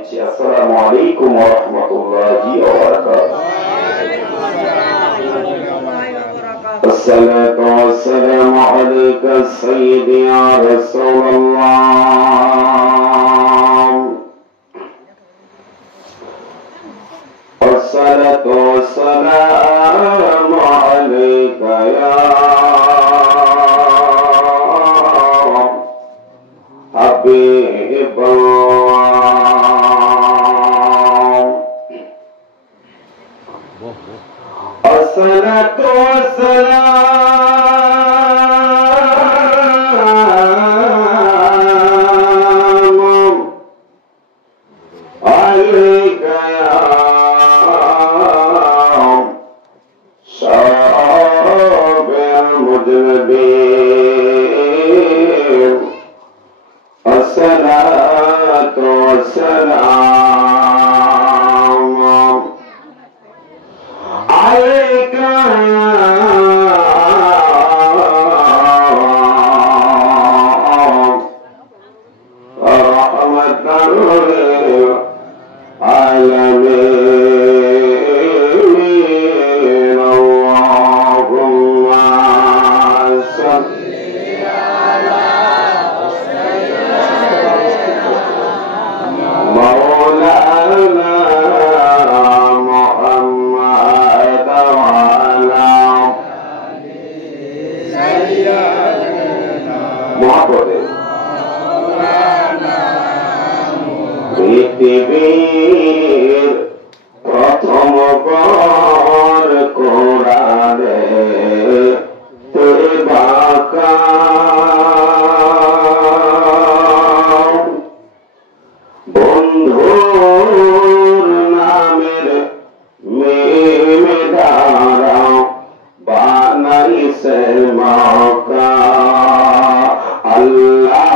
দিচ্ছি। আসসালামু আলাইকুম ওয়া রাহমাতুল্লাহি ওয়া বারাকাতুহু। আসসালাতু ওয়াসসালামু আলাইকা সাইয়্যিদি ইয়া রাসূলুল্লাহ। আসসালাতু ওয়াসসালামু আলাইকা ইয়া الصلاة والسلام عليك يا شافع المذنبين الصلاة والسلام عليك رحمة للعالمين اللهم صل على سيدنا مولانا পৃথিবীর প্রথম পর কোরআনে বাঁকা বন্ধুর নামের মেয়েদারা বানাইছে মাকা আল্লাহ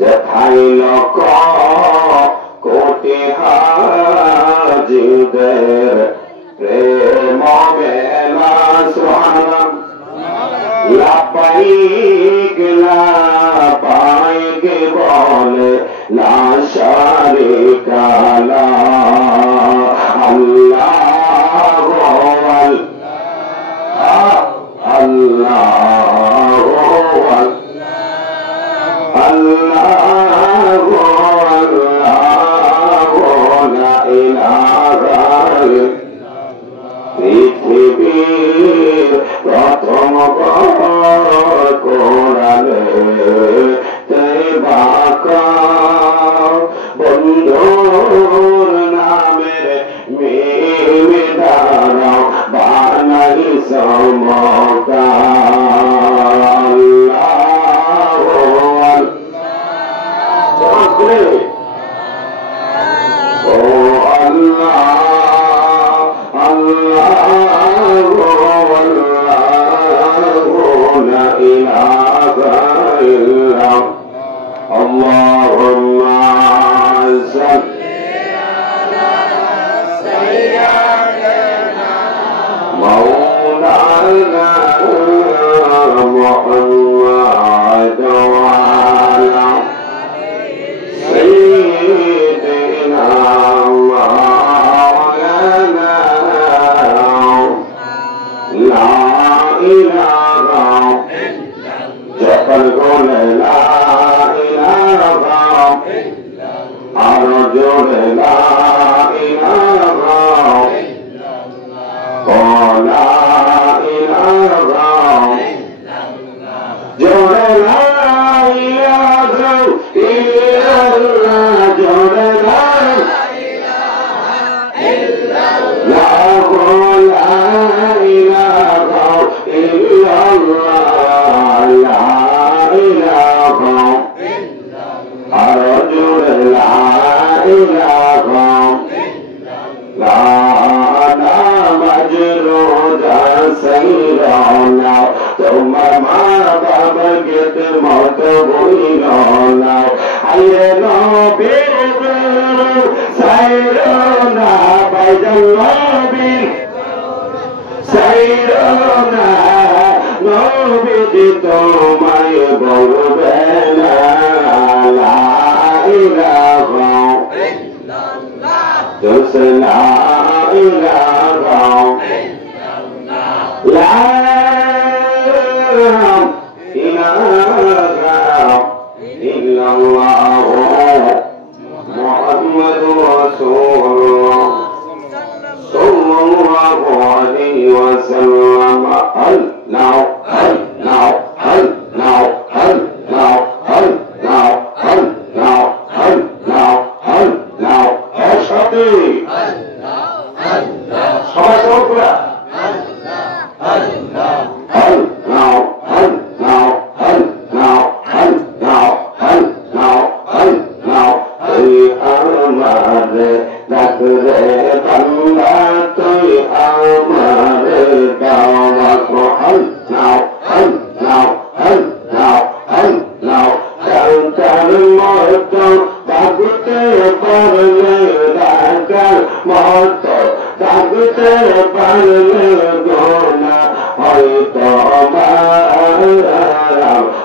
যেথাই লোক কোটি হাজিদের প্রেম বেলা সোহানাম লাপাইক লাপাইক বলে লা শারিকা লা আল্লাহু আল্লাহু আল্লাহু পৃথিবীর প্রথম কোরআনে বাঁকা বন্ধুর নামের মেয়েদারা বানাই সমকা اللهم صل على سيدنا مولانا محمد وعلى سيدنا مولانا لا إله جبل قول لا أرجو لا إله ولا إله جل لا إله إلا الله جل لا إله إلا الله لا إله إلا الله না তোমার মা বাবাকে মত বইল না আইরে নবীর সাইর না বাইজান নবীর সাইর না নবী তোমায় বলবে না লা ইলাহা ইল্লাল্লাহ লা ইলাহা ইল্লাল্লাহ লা ইলাহা ইল্লাল্লাহ মুহাম্মাদুর রাসূলুল্লাহ সাল্লাল্লাহু আলাইহি ওয়াসাল্লাম আল্লাহ আল্লাহ আল্লাহ আল্লাহ আল্লাহ আল্লাহ আল্লাহ আল্লাহ একসাথে আল্লাহ আল্লাহ সবাই সবাই আল্লাহ আল্লাহ আল্লাহ আল্লাহ আল্লাহ আল্লাহ আল্লাহ আল্লাহ তুই আমারে ডাকরে বান্দা তুই আমারে দাওয়াত আল্লাহ আল্লাহ আল্লাহ আল্লাহ কান্তার মত ডাকতে পারলে ডাকার মত ডাকতে পারলে গোনা হয়তো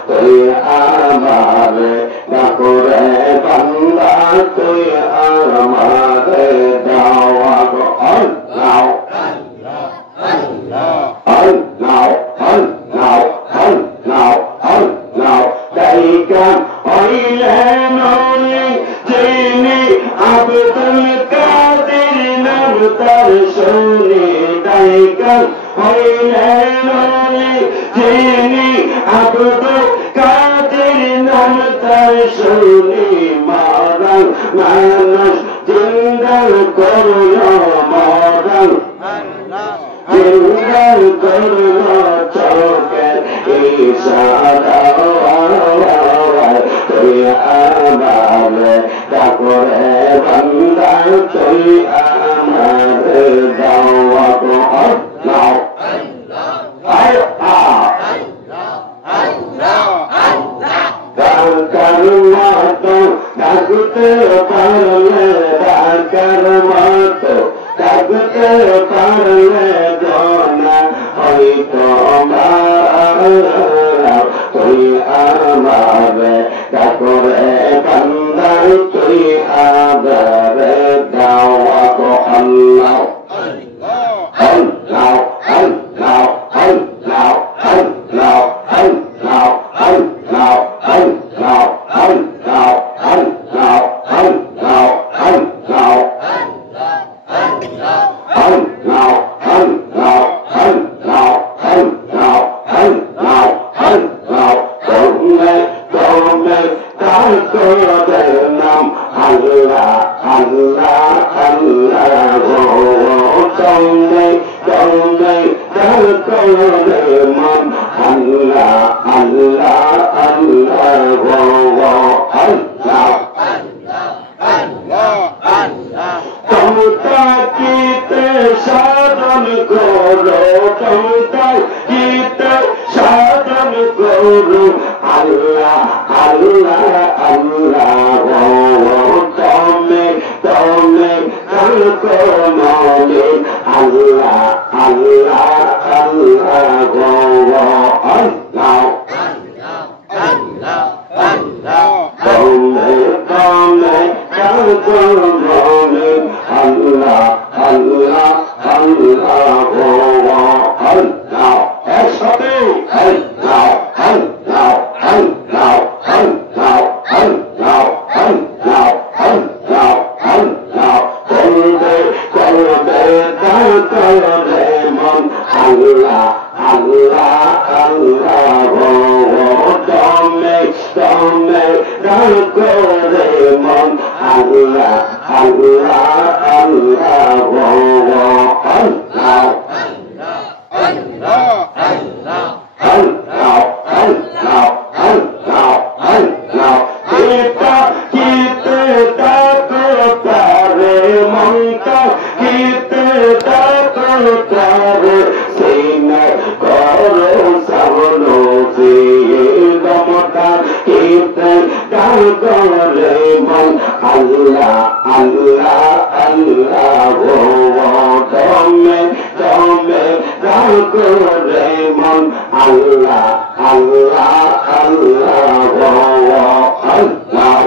তুই আমারে ডাকরে বান্দা তুই আমারে দাওয়াত আল্লাহ আল্লাহ আল্লাহ আল্লাহ আল্লাহ আল্লাহ তাইকা হইলে নলি যিনি আব্দুল কাদের নাম তার শুনি তাইকা হইলে নলি যিনি আব্দুল কাদের নাম তার শুনি মারান মানুষ জিন্দাল করলো মারান জিন্দাল করলো চোখের ইশারা তুই আমারে ডাকরে বান্দা তুই আমারে দাওয়াত আল্লাহ ডাকার মতো ডাকতে পারলে ডাকার মতো ডাকতে পারলে গোনা হয়তো তুই আমারে ডাকরে বান্দা তুই আমারে দাওয়াত আল্লাহ আল্লাহ আল্লাহ আল্লাহ আল্লাহ আল্লাহ আল্লাহ আল্লাহ আল্লাহ আল্লাহ আল্লাহ আল্লাহ আল্লাহ আল্লাহ আল্লাহ আল্লাহ আল্লাহ আল্লাহ তোমে তোমে তার নাম আল্লাহ আল্লাহ আল্লাহ তোমে তোমে তার নাম আল্লাহ আল্লাহ আল্লাহ আল্লাহ তোমরা কিতে সাধন করো তোমরা কিতে সাধন করো আল্লাহ আল্লাহ আল্লাহ তোমে তোমে কালকো মনে আল্লাহ আল্লাহ আল্লাহ আল্লাহ তোমে তোমে কালকো মনে আল্লাহ আল্লাহ আল্লাহ আল্লাহ একসাথে আল্লাহ আল্লাহ আল্লাহ আল্লাহ আল্লাহ আল্লাহ আল্লাহ আল্লাহ করবে করবে করবে মন আল্লাহ আল্লাহ আল্লাহ তোমে তোমে করে মন আল্লাহ আল্লাহ আল্লাহ আল্লাহ আল্লাহ আল্লাহ আল্লাহ আল্লাহ আল্লাহ আল্লাহ কিতা কিতে তাকো তারে মনটা কিতে তাকো তারে সিনা নবী দমদার ইবদার করে মন আল্লাহ আল্লাহ আল্লাহ দমে দমে দার করে মন আল্লাহ আল্লাহ আল্লাহ আল্লাহ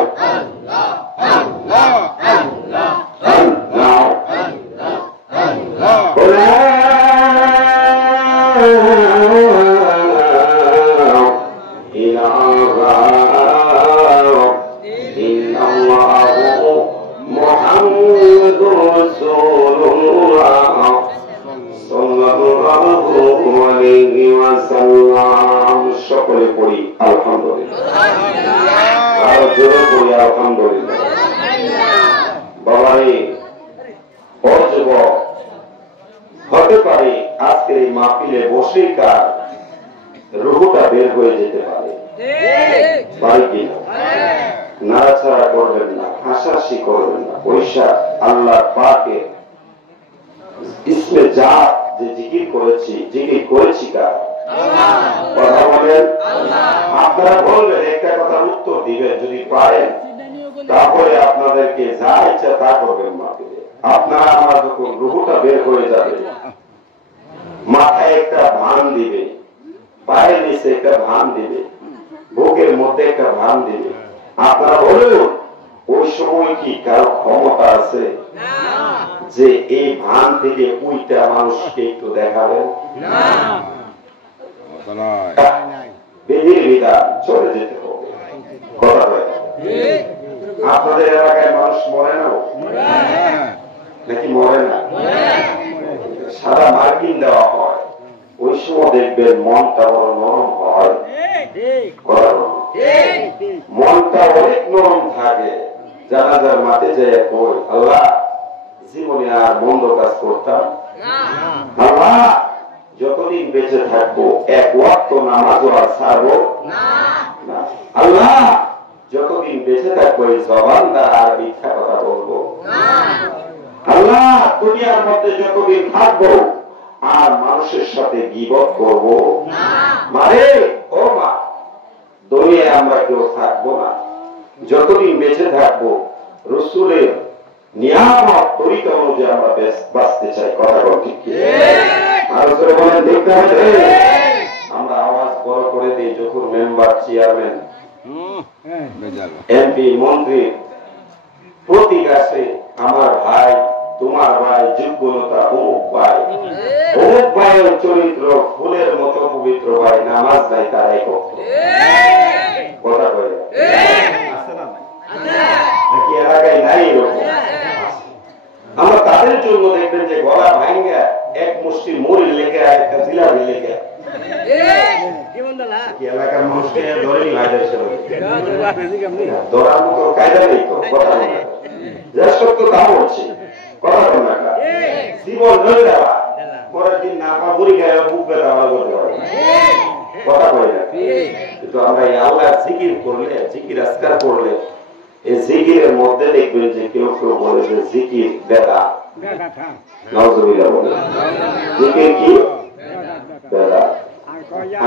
সকলে পড়ি আলহামদুলিল্লাহ আর জোরে পড়ি আলহামদুলিল্লাহ। বাবারে ও যুবক, হতে পারে আজকের এই মাহফিলে বসে কার রুহুটা বের হয়ে যেতে পারে, পারে কি না? নাড়াচাড়া করবেন না, হাসাহাসি করবেন না। পয়সা আল্লাহ পাকে ইসমে জাত যে জিকির করেছি, জিকির করেছি কার? কথা বলেন। আপনারা বলবেন, একটা কথার উত্তর দিবেন যদি পারেন, তারপরে আপনাদেরকে যা ইচ্ছা তা করবেন মাহফিলে। আপনারা আমার যখন রুহুটা বের হয়ে যাবে, মাথায় একটা ভান দিবে, পায়ের নিচে একটা ভান দিবে, বুকের মধ্যে একটা ভান দিবে। আপনারা বলুন, ওই সময় কি কারো ক্ষমতা আছে যে এই ভান থেকে উইটা মানুষকে একটু দেখাবেন? বিধির বিধান চলে যেতে হবে। কথা হয় আপনাদের এলাকায় মানুষ মরে না নাকি মরে না? সাদা মার্কিন দেওয়া হয়, ওই সময় দেখবেন মনটা বড় নরম হয়, মনটা অনেক নরম থাকে। জানাজার মাঠে যায় কই, আল্লাহ জীবনে আর মন্দ কাজ করতাম, আল্লাহ যতদিন বেঁচে থাকবো এক ওয়াক্ত নামাজও আর ছাড়বো না, আল্লাহ যতদিন বেঁচে থাকবো এই জবান দ্বারা আর মিথ্যা কথা বলবো, আল্লাহ দুনিয়ার মধ্যে যতদিন থাকবো আর মানুষের সাথে গীবত করবো মারে ও মা, দুনিয়ায় আমরা কেউ থাকবো না, যতদিন বেঁচে থাকবো রাসূলের নিয়ামত তরিকা অনুযায়ী আমরা বাঁচতে চাই। কথা বল ঠিক কি? আর বলেন দেখতে হবে। আমরা আওয়াজ বড় করে দিই যখন মেম্বার, চেয়ারম্যান, এমপি, মন্ত্রী প্রতীক আছে, আমার ভাই, তোমার ভাই, যোগ্যতা অমুক ভাই, অমুক ভাইয়ের চরিত্র ফুলের মতো পবিত্র ভাই, নামাজ নাই তার এক কথা বলে নাকি এলাকায় নাই এরকম? আমরা তাদের জন্য দেখবেন যে গলা ভাঙ্গা এক মুষ্টি মুড়ি লেগে একটা জিলাপি লেগে এলাকার মানুষকে ধরে ধরার মতো কায়দা নেই তো। কথা বলে যা সত্য তা বলছি, কথা বল না জীবন ধরে দেওয়া, পরের দিন না পা বুড়ি গায়ে বুক ব্যথা করতে পারে, কথা বলে না। কিন্তু আমরা এই আল্লাহর জিকির করলে, জিকির আজকার করলে, এই জিকিরের মধ্যে দেখবেন যে কেউ কেউ বলে যে জিকির বেদা, নাউজুবিল্লাহ বলে জিকির কি বেদা।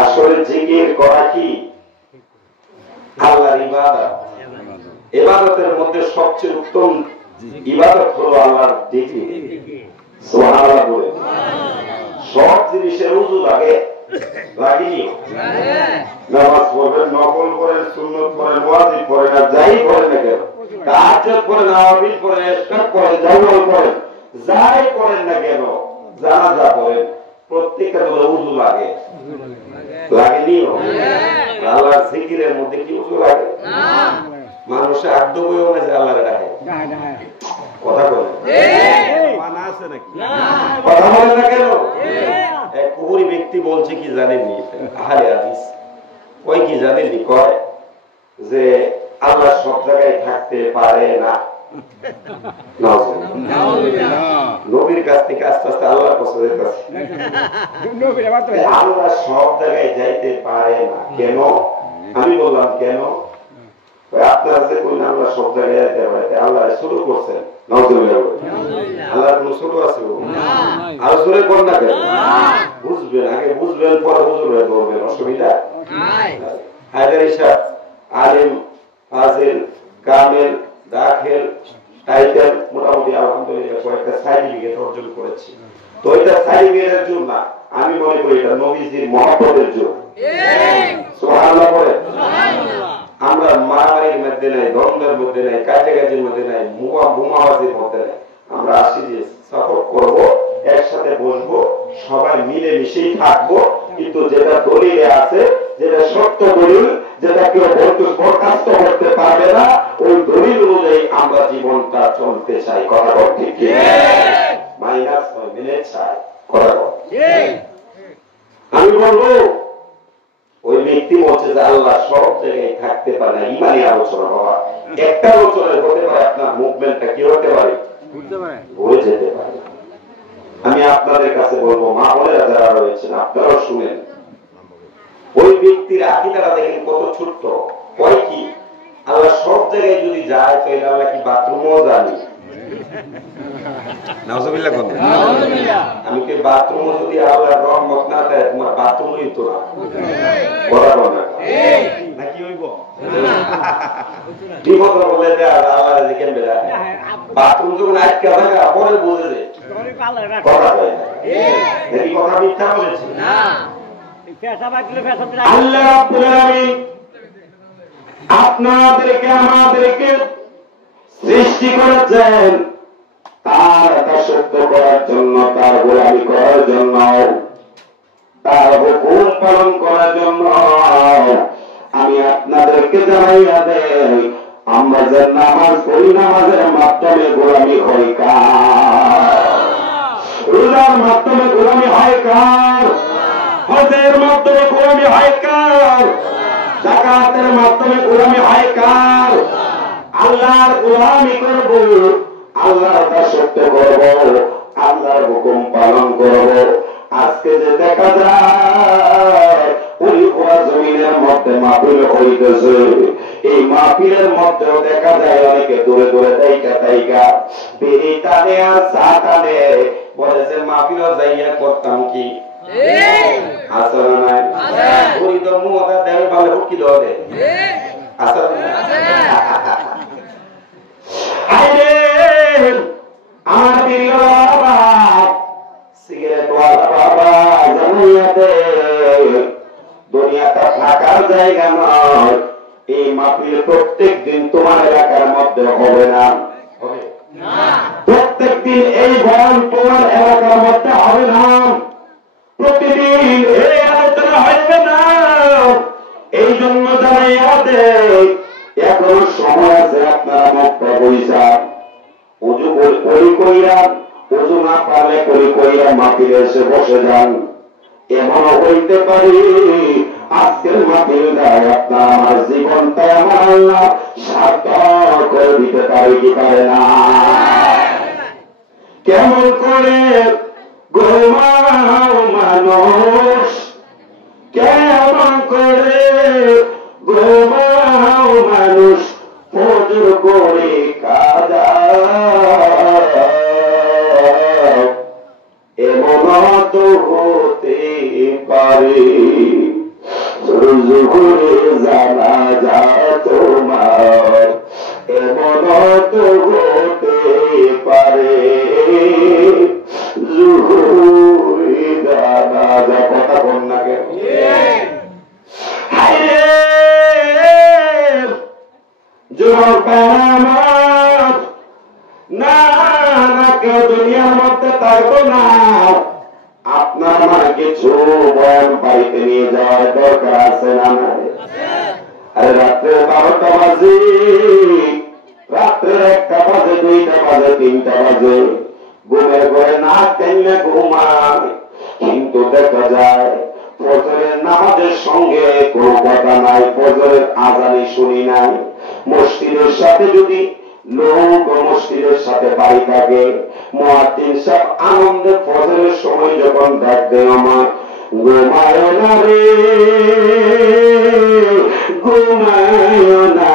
আসলে জিকির করা কি আল্লাহর ইবাদত। ইবাদতের মধ্যে সবচেয়ে উত্তম ইবাদত হলো আল্লাহর জিকির। সুবহানাল্লাহ বলে সব জিনিসের উযু লাগে, লাগেনি? নামাজ পড়বেন, নফল করেন, সুন্নত করেন, ওয়াজিব করেন, আর যাই করেন না কেন, তাহাজ্জুদ করেন, নওয়াফিল করেন, ইশরাক করেন, জাওয়াল করেন, যাই করেন না কেন, জানাজা করেন, প্রত্যেকটা উযু লাগে, লাগেনি? আল্লাহর জিকিরের মধ্যে কি উযু লাগে? মানুষের আদ্য বইও না যে আল্লাহর ডাকে, কথা বলে মানা আছে নাকি? কথা বলে না কেন? এক কুহুরি ব্যক্তি বলছে কি জানেননি, আহলে হাদিস ওই কি জানেননি, কয় যে আল্লাহ সব জায়গায় থাকতে পারে না। নবীর কাছ থেকে আস্তে আস্তে আল্লাহর পছন্দের কাছে আল্লাহ সব জায়গায় যাইতে পারে না। কেন? আমি বললাম কেন? আপনার যে কোন আল্লাহ সব জায়গায় আল্লাহ ছোট করছেন, আল্লাহ কোন ছোট আছে? আরো জোরে কর না কেন? বুঝবেন, আগে বুঝবেন পরে হুজুর হয়ে বলবেন, অসুবিধা হায়দার হিসাব আলিম ফাজিল কামিল দাখিল টাইটেল মোটামুটি আলহামদুলিল্লাহ কয়েকটা সার্টিফিকেট অর্জন করেছি। তো এটা সার্টিফিকেটের জন্য আমি মনে করি এটা নবীজির মহব্বতের জন্য। সুবহানাল্লাহ বলে। আমরা মারামারির মধ্যে নাই, দ্বন্দ্বের মধ্যে নাই, কাজের মধ্যে নাই, মুমাওয়াজির মধ্যে নাই। আমরা আসি যে সাপোর্ট করব, একসাথে বসবো, সবাই মিলে মিশেই থাকবো, কিন্তু যেটা দলিলে আছে, যেটা সত্য দলিল, যেটা কেউ বরখাস্ত করতে পারবে না, ওই দলিল অনুযায়ী আমরা জীবনটা চলতে চাই। কথা বল ঠিক কি? মাইনাস 6 মিনিট চাই। কথা বল। আমি বলবো ওই ব্যক্তি বলছে যে আল্লাহ সব জায়গায় থাকতে পারে না, ইমানি আলোচনা বাবা। একটা আলোচনায় হতে পারে আপনার মুভমেন্টটা কি হতে পারে, ভুলে যেতে পারে। আমি আপনাদের কাছে বলবো, মা বোনেরা যারা রয়েছেন আপনারাও শুনেন, ওই ব্যক্তির আকীদাটা দেখেন কত ছোট্ট। কয় কি আল্লাহ সব জায়গায় যদি যায় তাহলে আল্লাহ কি বাথরুমও জানি? নাউজুবিল্লাহ কোন? আমি কি বাথরুমও যদি আল্লাহর রহমত না থাকে তোমার বাথরুমই তো না। বরাবর না নাকি হইব? বিপদ বলে দেয় আল্লাহ দেখেন বেড়া বাথরুম যখন আটকে থাকে পরে বুঝে যায় কথা হয় না। এই কথা মিথ্যা বলেছে না। আল্লাহ রাব্বুল আলামিন আপনাদেরকে আমাদেরকে সৃষ্টি করেছেন তার দাসত্ব করার জন্য, তার গোলামি করার জন্য, তার হুকুম পালন করার জন্য। আমি আপনাদেরকে জানাইয়া দেই, আমরা যে নামাজ পড়ি নামাজের মাধ্যমে গোলামি হয় কার? রোজার মাধ্যমে গোলামি হয় কার? হজের মাধ্যমে গোলামি হয় কার? যাকাতের মাধ্যমে গোলামি হয় কার? আল্লাহর গোলামি করব, আল্লাহর দাসত্ব করব, আল্লাহর হুকুম পালন করব। আজকে যে দেখা যায় ওই পুরা জমিনের মধ্যে মাহফিল হইতেছে, এই মাহফিলের মধ্যেও দেখা যায় অনেকে দূরে দূরে তাইকা বিড়ি টানে আর চা টানে, বলে যে মাহফিলও যাইয়া করতাম কি আসলে নাই ওই তো মুহূর্তে দেয় ভালো কি দে আসলে আমার প্রিয় বাবা সিগারেট ওয়ালা বাবা জানিয়ে দে, দুনিয়াটা থাকার জায়গা নয়। এই মাহফিল প্রত্যেক দিন তোমার এলাকার মধ্যে হবে না, প্রত্যেক দিন এই বয়ান তোমার এলাকার মধ্যে হবে না, প্রতিদিন এই আলোচনা হবে না। এই জন্য জানাইয়া দে, এখনো সময় আছে, আপনারা মুখটা বইসান, উজু কইরা, উজু না পারলে কইরা মাহফিলে এসে বসে যান। এমনও হইতে পারি আজকের মাহফিল দেয় আপনার আমার জীবনটা আমার আল্লাহ সার্থক করে দিতে পারে কি পারে না? কেমন করে ঘুমাও মানুষ, কেমন করে ঘুমাও মানুষ, ফজর করে কাজা এমন তো হতে পারে জুহুরে জানাজা তোমার, এমন তো হতে পারে জুহুরে জানাজা। কথা বল না কেন? যুবক আমার না না কেউ দুনিয়ার মধ্যে থাকবো না, আপনার আমার কিছু বয়ান বাড়িতে নিয়ে যাওয়ার দরকার আছে না? আরে রাত্রে 12টা বাজে, রাত্রে 1টা বাজে, 2টা বাজে, 3টা বাজে, ঘুমের ঘরে না কেমনে ঘুমায়, কিন্তু দেখা যায় ফজরের নামাজের সঙ্গে কোনো কথা নাই, ফজরের আজানি শুনি নাই। মসজিদের সাথে যদি লোক মসজিদের সাথে বাড়ি থাকে, মুয়াজ্জিন সাহেব আনন্দে ফজরের সময় যখন ডাক দেয়, আমার ঘুমায় না রে, ঘুমায় না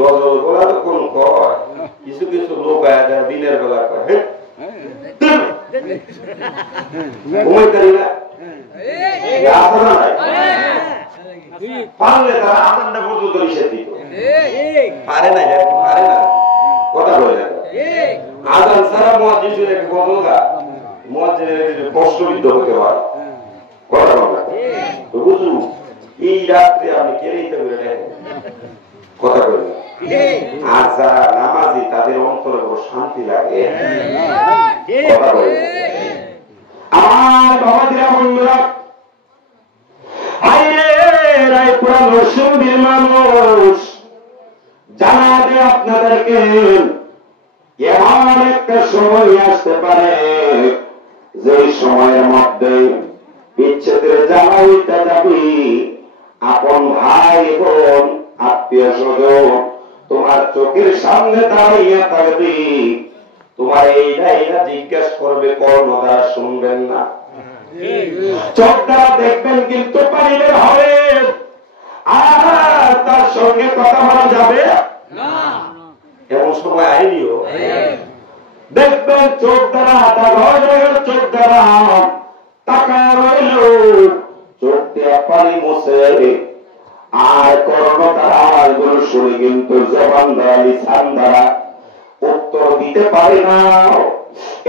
গজল বলা তো কোন কয় কিছু কিছু লোক দিনের বেলা কয় ঘুমাইতারি না পারলে তারা আজানটা পর্যন্ত নিষেধ দিত পারে না পারে না কথা বলে না আজান ছাড়া মুয়াজ্জিনের একটা গজল গা মুয়াজ্জিনের কষ্টবিদ্ধ হতে পারে কথা বলে তো বুঝুন এই রাত্রে আমি কেড়েইতে বলে দেখেন কথা বলে আর যারা নামাজি তাদের অন্তরে বড় শান্তি লাগে কথা বলে আমার বাবাজিরা বন্ধুরা মানুষ জানাতে আপনাদেরকে এমন একটা সময় আসতে পারে যে সময়ের মধ্যে বিচ্ছেদের জ্বালা উঠতে যাবি আপন ভাই বোন আত্মীয় স্বজন তোমার চোখের সামনে দাঁড়িয়ে থাকবি তোমার এইটা জিজ্ঞেস করবে কর্ণধার শুনবেন না চোখ দ্বারা দেখবেন কিন্তু পানির হবে আর তার সঙ্গে কথা বলা যাবে না এমন সময় আইনিও দেখবেন চোখ দ্বারা চোখ দ্বারা টাকা রইল চোখ দিয়ে পানি মুছে আর কর্ণধার গুলো শুনে কিন্তু জবান দ্বারা লিসান দ্বারা উত্তর দিতে পারে না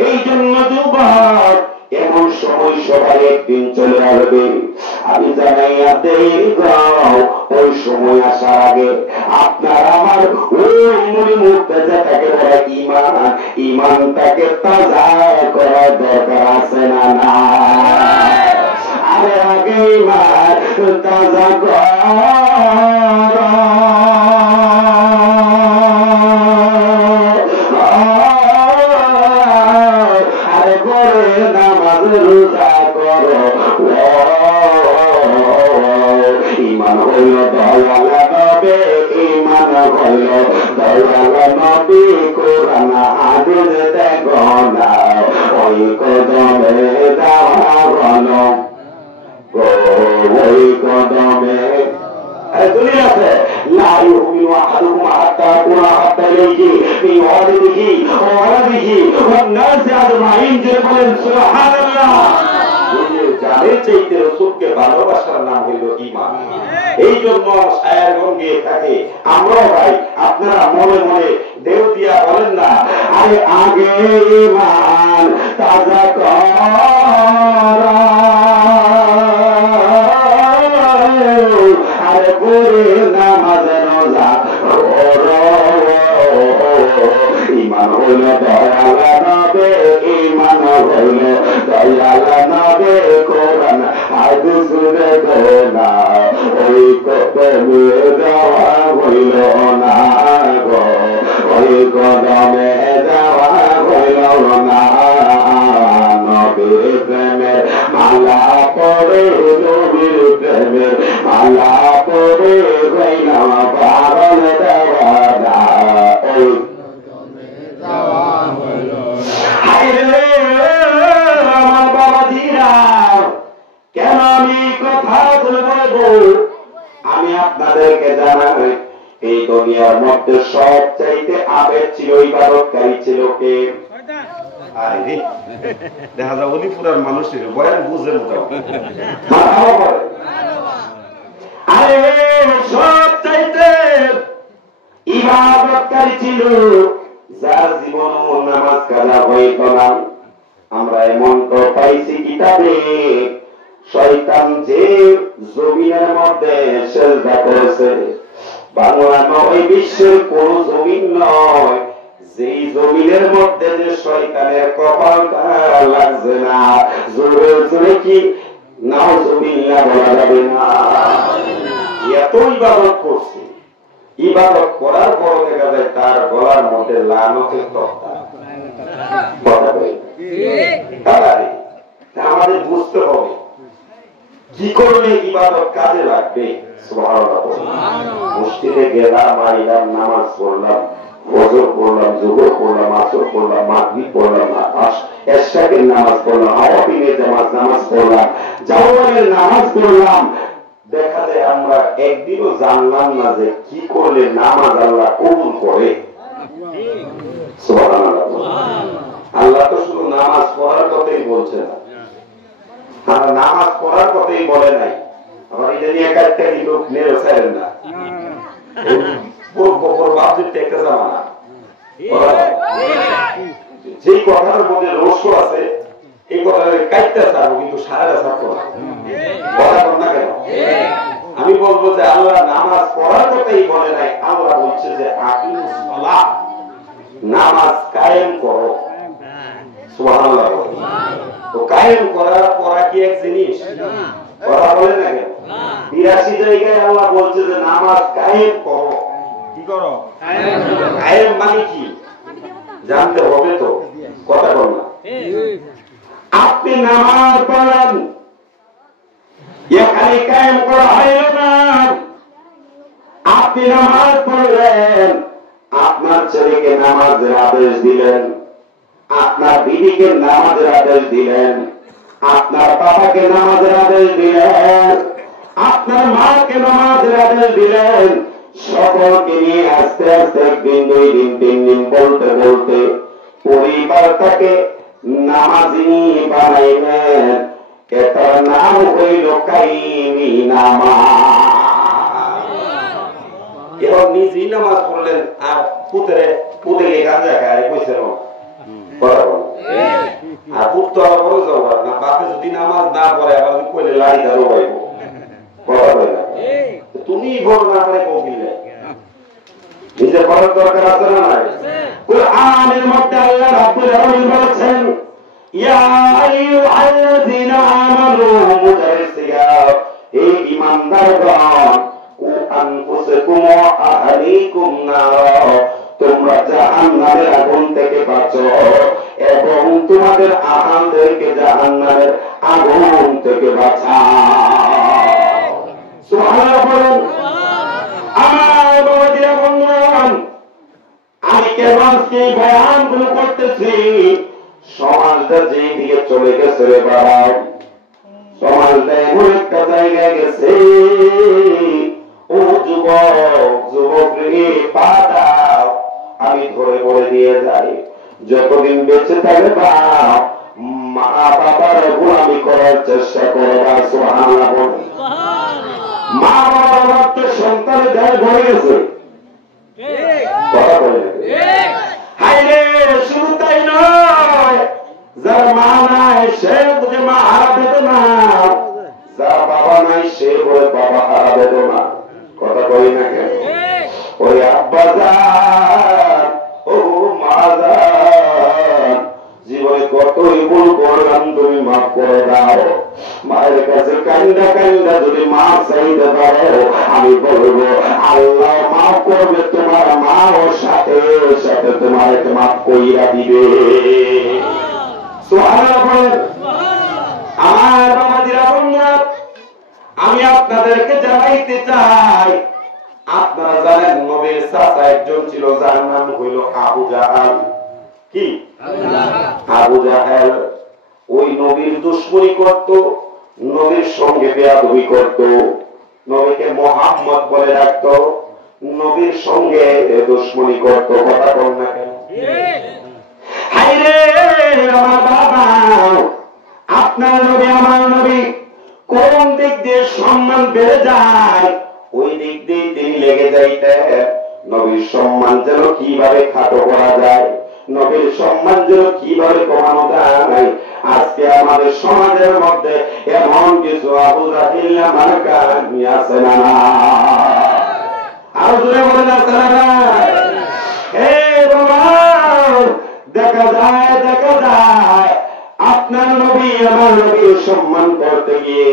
এই জন্য যুবক এমন সময় সবাই একদিন চলে আসবে আমি জানাইয়া দেই ওই সময় আসার আগে আপনার আমার ওই মনে মুহূর্তে যেটাকে বলে ঈমান ঈমানটাকে তাজা করার দরকার আছে না না আরে আগে ঈমান তাজা করা রোজা করো ঈমান হইল দয়ালা নবী ঈমান হইল দয়ালা নবী কোরআন হাদিস দেখো না ওই কদমে যাওয়া ভালো ওই কদমে দুনিয়াতে لا يؤمن أحدكم حتى أكون أحب إليه من والده وولده والناس أجمعين سبحان الله জানের চাইতে রাসূলকে ভালোবাসার নাম হলো ঈমান এই জন্য শায়েরগণ গিয়ে থাকে আমরাও ভাই আপনারা মনে মনে দেও দিয়া বলেন না আরে আগে ঈমান তাজা করা আরে করে নামাজ রোজা ঈমান হইল দয়ালা নবী ঈমান হইল দয়ালা নবী কোরআন হাদিস দেখো না ওই কদমে যাওয়া হইল না গো ওই কদমে যাওয়া হইল না নবীর প্রেমে মালা পড়ে নবীর প্রেমে মালা পড়ে হইলাম পাগল দেওয়া না ওই আমার বাবাজিরা কেন আমি কথা বলবো আমি আপনাদেরকে জানাই এই দুনিয়ার মধ্যে সব চাইতে আবেগ ছিল ইবাদতকারী ছিল কে দেখা যায় অলিপুরার মানুষের বয়ান বুঝে আরে সব চাইতে ইবাদতকারী ছিল যার জীবন নামাজ কাজা হইত না আমরা এমন তো পাইছি কিতাবে শয়তান যে জমিনের মধ্যে সেজদা করেছে বাংলা নয় বিশ্বের কোন জমিন নয় যেই জমিনের মধ্যে যে শয়তানের কপালটা লাগছে না জোরে জোরে কি নাউজুবিল্লাহ বলা যাবে না এত ইবাদত করছে ইবাদত করার পর দেখা যায় তার গলার মধ্যে লানতের তক্তা আমাদের বুঝতে হবে কি করলে ইবাদত কাজে লাগবে সুবহানাল্লাহ মসজিদে গেলাম আইলাম নামাজ পড়লাম ফজর পড়লাম জোহর পড়লাম আসর পড়লাম মাগরিব পড়লাম এশারের নামাজ পড়লাম আওয়াবিনের নামাজ পড়লাম জাওয়ারের নামাজ পড়লাম দেখা যায় আমরা একদিনও জানলাম না যে কি করলে নামাজ আল্লাহ কবুল করে। সুবহানাল্লাহ। আল্লাহ তো শুধু নামাজ পড়ার কথাই বলছে না, আর নামাজ পড়ার কথাই বলে নাই। আবার এটা নিয়ে একটা কিন্তু মেরে ছাড়েন না, একটা জামানা যে কথার মধ্যে রহস্য আছে এই কথা কাটতে চাবো, কিন্তু সারাটা ছাড়বো না। কথা বল না কেন? আমি বলবো যে আল্লাহ নামাজ পড়ার কথাই বলে নাই, আল্লাহ বলছে যে আকিমুস সালাহ, নামাজ কায়েম করো। সুবহানাল্লাহ। তো কায়েম করা কি এক জিনিস? কথা বলে না কেন? 82 জায়গায় আল্লাহ বলছে যে নামাজ কায়েম করো। কি করো? কায়েম মানে কি জানতে হবে তো। কথা বল না। আপনি নামাজ পড়েন, এখানে কায়েম করা হয় না। আপনি নামাজ পড়লেন, আপনার ছেলেকে নামাজের আদেশ দিলেন, আপনার বিবিকে নামাজের আদেশ দিলেন, আপনার বাবাকে নামাজের আদেশ দিলেন, আপনার মাকে নামাজের আদেশ দিলেন। সকলকে নিয়ে আস্তে আস্তে একদিন, 2 দিন, 3 দিন বলতে বলতে পরিবারটাকে নামাজি বানাইলেন। এটার নাম হইল কায়েমি নামাজ। এবার নিজেই নামাজ পড়লেন আর পুতে গাঁজা খায় কইছে আর পুত তো আবার বড় যাবার না। বাপে যদি নামাজ না পড়ে আবার কইলে লাড়ি ধরো পাইব। কথা বলে না, তুমি বড় না পড়ে কইলে নিজে পড়ার দরকার আছে না নাই? কুরআনের মধ্যে আল্লাহ রাব্বুল আলামিন বলেছেন, ইয়া আইয়ুহাল্লাযীনা আমানু মুতারিসিয়া, এই ঈমানদারগণ, কু আনফুসাকুম ওয়া আহলিকুম নার, তোমরা জাহান্নামের আগুন থেকে বাঁচো এবং তোমাদের আহালদেরকে জাহান্নামের আগুন থেকে বাঁচাও। সুবহানাল্লাহ বলুন। আমার বাবাজিরা বন্ধুগণ, আমি কেবল সেই বয়ানগুলো করতেছি, সমাজটা যেই দিকে চলে গেছে রে বাবা, সমাজটা এমন একটা জায়গায় গেছে, ও যুবক যুবক রে পা দাও, আমি ধরে বলে দিয়ে যাই, যতদিন বেঁচে থাকবা মা বাবার গোলামি করার চেষ্টা করবা। সুবহানাল্লাহ বলুন। মা বাবার তো সন্তানের গায়ে ভরে গেছে। কথা বলে হাইরে, শুধু তাই নয়, যার মা নাই সে বুঝে মা হারাবে না, যার বাবা নাই সে বলে বাবা হারাবে না। কথা বলি না কেন? ওই আব্বা যান, ও মা যান, জীবনে কতই ভুল করলাম, তুমি মাফ করে দাও। মায়ের কাছে কান্দা কান্দা যদি মাফ চাইতে পারো, আমি বলবো আল্লাহ মাফ করবে তোমার মা, ওর সাথে সাথে তোমার মাফ কইরা দিবে। আমার বাবাজিরা বন্ধুরা, আমি আপনাদেরকে জানাইতে চাই, আপনারা জানেন নবীর চাচা একজন ছিল, যার নাম হইল আবু জাহাল। কি? আবু জাহাল। ওই নবীর দুশমনি করত, নবীর সঙ্গে বেয়াদবি করত, নবীকে মুহাম্মদ বলে রাখত, নবীর সঙ্গে দুশমনি করত। কথা বল না কেন? হাইরে আমার বাবা, আপনার নবী আমার নবী কোন দিক দিয়ে সম্মান বেড়ে যায়, ওই দিক দিয়ে তিনি লেগে যাইতেন। নবীর সম্মান যেন কিভাবে খাটো করা যায়, নবীর সম্মান যেন কিভাবে কমানো যায়। আজকে আমাদের সমাজের মধ্যে এমন কিছু আবু জাহিল মার্কা আছে না? আর জোরে বলে যাচ্ছে না? হে বাবা, দেখা যায় আপনার নবী আমার নবীর সম্মান করতে গিয়ে,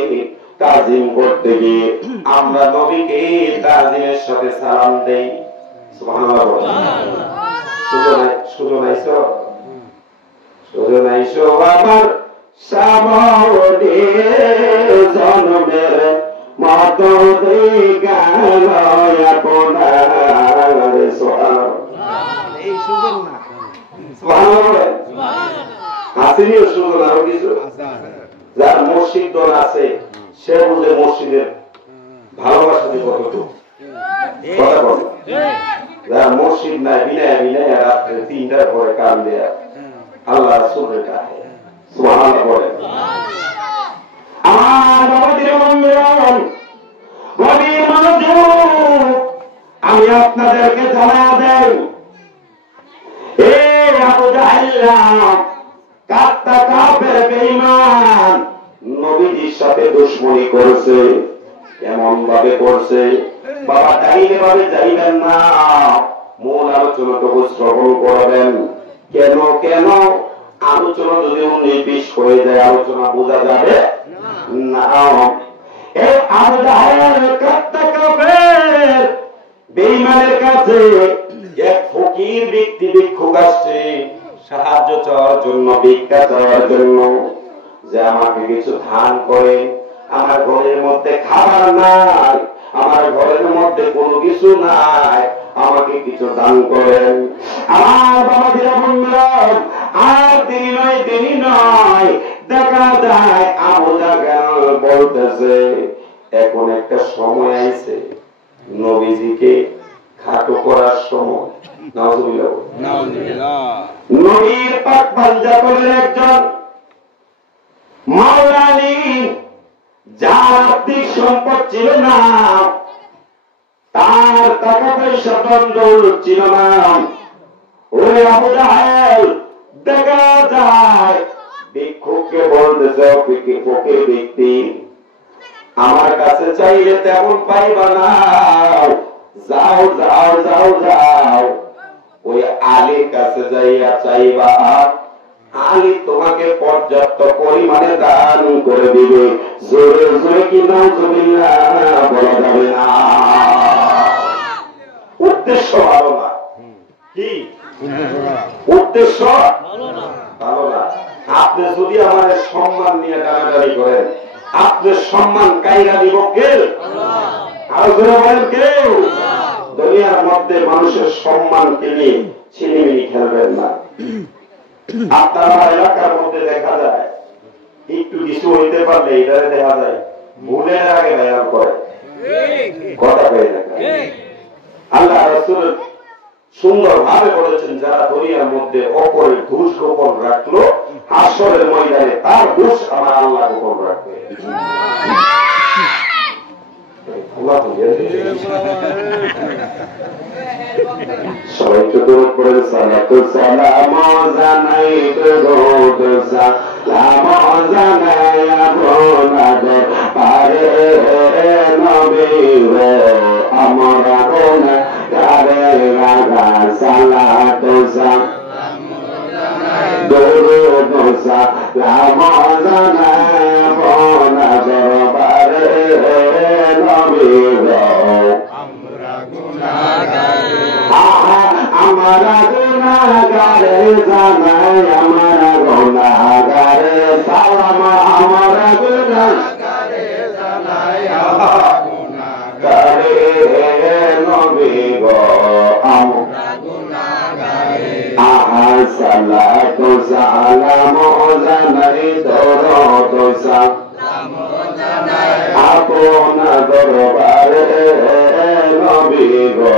তাজিম করতে গিয়ে আমরা নবীকে তাজিমের সাথে সালাম দেই। সুবহানাল্লাহ। সুজনাইছো আমার সামনে জন্মের মত গান আপনার। এই সুজন না, হাসিনীয় সুজন। আরো কিছু যার মসজিদ দল আছে সে বুঝে মসজিদের ভালোবাসা দিয়ে কতটুকু কথা বল। মসজিদ নাই বিনায় বিনায় রাত্রে 3টার পরে কান দেয়া আল্লাহ রাসূলের কাছে সুবহানাল্লাহ বলে। আমার বাবাদের বন্ধুগণ, গভীর মনোযোগ, আমি আপনাদেরকে জানা দেই, এই আবু জাহেলরা কাফতা কাফের বেঈমান নবীজির সাথে দুশমনি করছে। কেমন ভাবে করছে বাবা ডাইনে ভাবে যাইবেন না, মূল আলোচনাটুকু শ্রবণ করবেন। কেন কেন আলোচনা যদি 19-20 হয়ে যায় আলোচনা বোঝা যাবে না। এই আবু জাহেল কাফতা কাফের বেঈমানের কাছে এক ফকির ব্যক্তি ভিক্ষুক আসছে সাহায্য চাওয়ার জন্য, ভিক্ষা চাওয়ার জন্য, যে আমাকে কিছু দান করে, আমার ঘরের মধ্যে খাবার নাই, আমার ঘরের মধ্যে কোনো কিছু নাই, আমাকে কিছু দান করেন। আমার বাবাজিরা বললেন, আর দেরি নয়, দেখা যায় আবু জাহেল বলতেছে এখন একটা সময় আইছে নবীজিকে খাটো করার সময়। নবীর পাক পাঞ্জাবের একজন মাওলানি, যার আর্থিক সম্পদ ছিল না, তার টাকা পয়সা দৌলত ছিল না, ওই আবু জাহেল দেখা যায় ভিক্ষুককে বলতেছে, ফকির ব্যক্তি আমার কাছে চাইলে তেমন পাইবা না, যাও যাও যাও যাও ওই আলীর কাছে যাইয়া চাইবা, আলী তোমাকে পর্যাপ্ত পরিমাণে দান করে দিবে। জোরে জোরে কি নাউজুবিল্লাহ বলা যাবে না। উদ্দেশ্য ভালো না, কি উদ্দেশ্য ভালো না। আপনি যদি আমার সম্মান নিয়ে টানাটানি করেন, আপনার সম্মান কাইরা দিব কে? আরো জোরে বলেন কেউ? দুনিয়ার মধ্যে মানুষের সম্মানকে নিয়ে ছিনিমিনি খেলবেন না। আপনার আমার এলাকার মধ্যে দেখা যায় একটু কিছু হইতে পারলে এটারে দেখা যায় ভুলের আগে বয়ান করে, কথা পেয়ে দেখা। আল্লাহ রাসূল সুন্দর ভাবে বলেছেন, যারা দুনিয়ার মধ্যে অপরের দোষ গোপন রাখলো, হাসরের ময়দানে তার দোষ আমার আল্লাহ গোপন রাখবে। সবাইকে দরুদ পড়েন, সালাতু সালাম জানাই, দরুদ সালাম জানাই আপনাদের পারে নবী গো, আমরা গুনাহগারে রাগা সালাতু সালাম দরুদ সালাম জানাই আপনাদের পারে নবী গো, আমরা গুনাহগারে জানাই, আমরা গুনাহগারে সালাম, আমরা গুনাহগারে জানাই, গুনাহগারে নবী গো, আমরা গুনাহগারে সালাতু সালাম জানাই, দরুদ সালাম জানাই আপনার দরবারে নবী গো,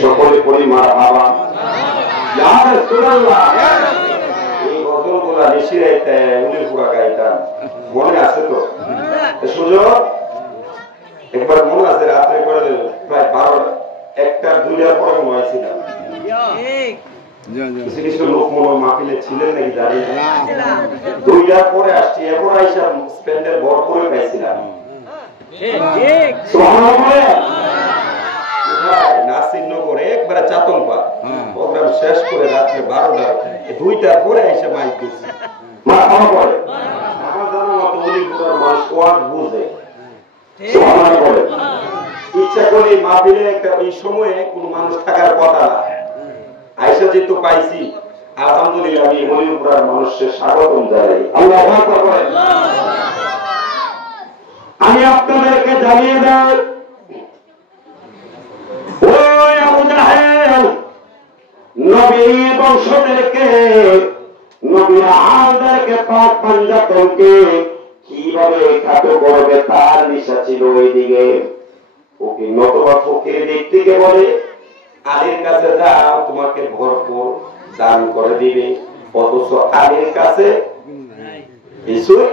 সকলে পড়ি মারহাবা। ইয়া রাসূলুল্লাহ, এই গজলগুলো নিশিরাইতে উলিপুরা গাইতাম, মনে আছে তো? সুযোগ একবার মনে আছে, রাত্রে করে প্রায় 1টা-2টার পরে ঘুমাইছিলাম। কিছু কিছু লোক মনে মাহফিলে ছিলেন নাকি জানি না, 2টার পরে আসছি, এরপর আইসা স্পেন্ডের বর করে পাইছিলাম। নাসিরনগরে একবারে চাতলপা প্রোগ্রাম শেষ করে রাত্রে 12টা 2টার পরে এসে মাইক দিচ্ছে। আমার জানার মতো উলিপুরার মানুষ ওয়াজ বুঝে, ইচ্ছা করে মাহফিলে একটা ওই সময়ে কোন মানুষ থাকার কথা না, আইসা যেহেতু পাইছি আলহামদুলিল্লাহ, আমি উলিপুরার মানুষের স্বাগতম জানাই। আল্লাহু আকবার বলেন। আমি আপনাদেরকে জানিয়ে দেই, ওই আবু জাহেল নবীর বংশদেরকে, নবীর আলদেরকে, পাক পাঞ্জাতনকে কিভাবে খাটো করবে তার নিশা ছিল ওইদিকে। ওকে নতুবা ফকির ব্যক্তিকে বলে আলীর কাছে যাও, তোমাকে ভরপুর দান করে দিবে, অথচ আলীর কাছে কিছুই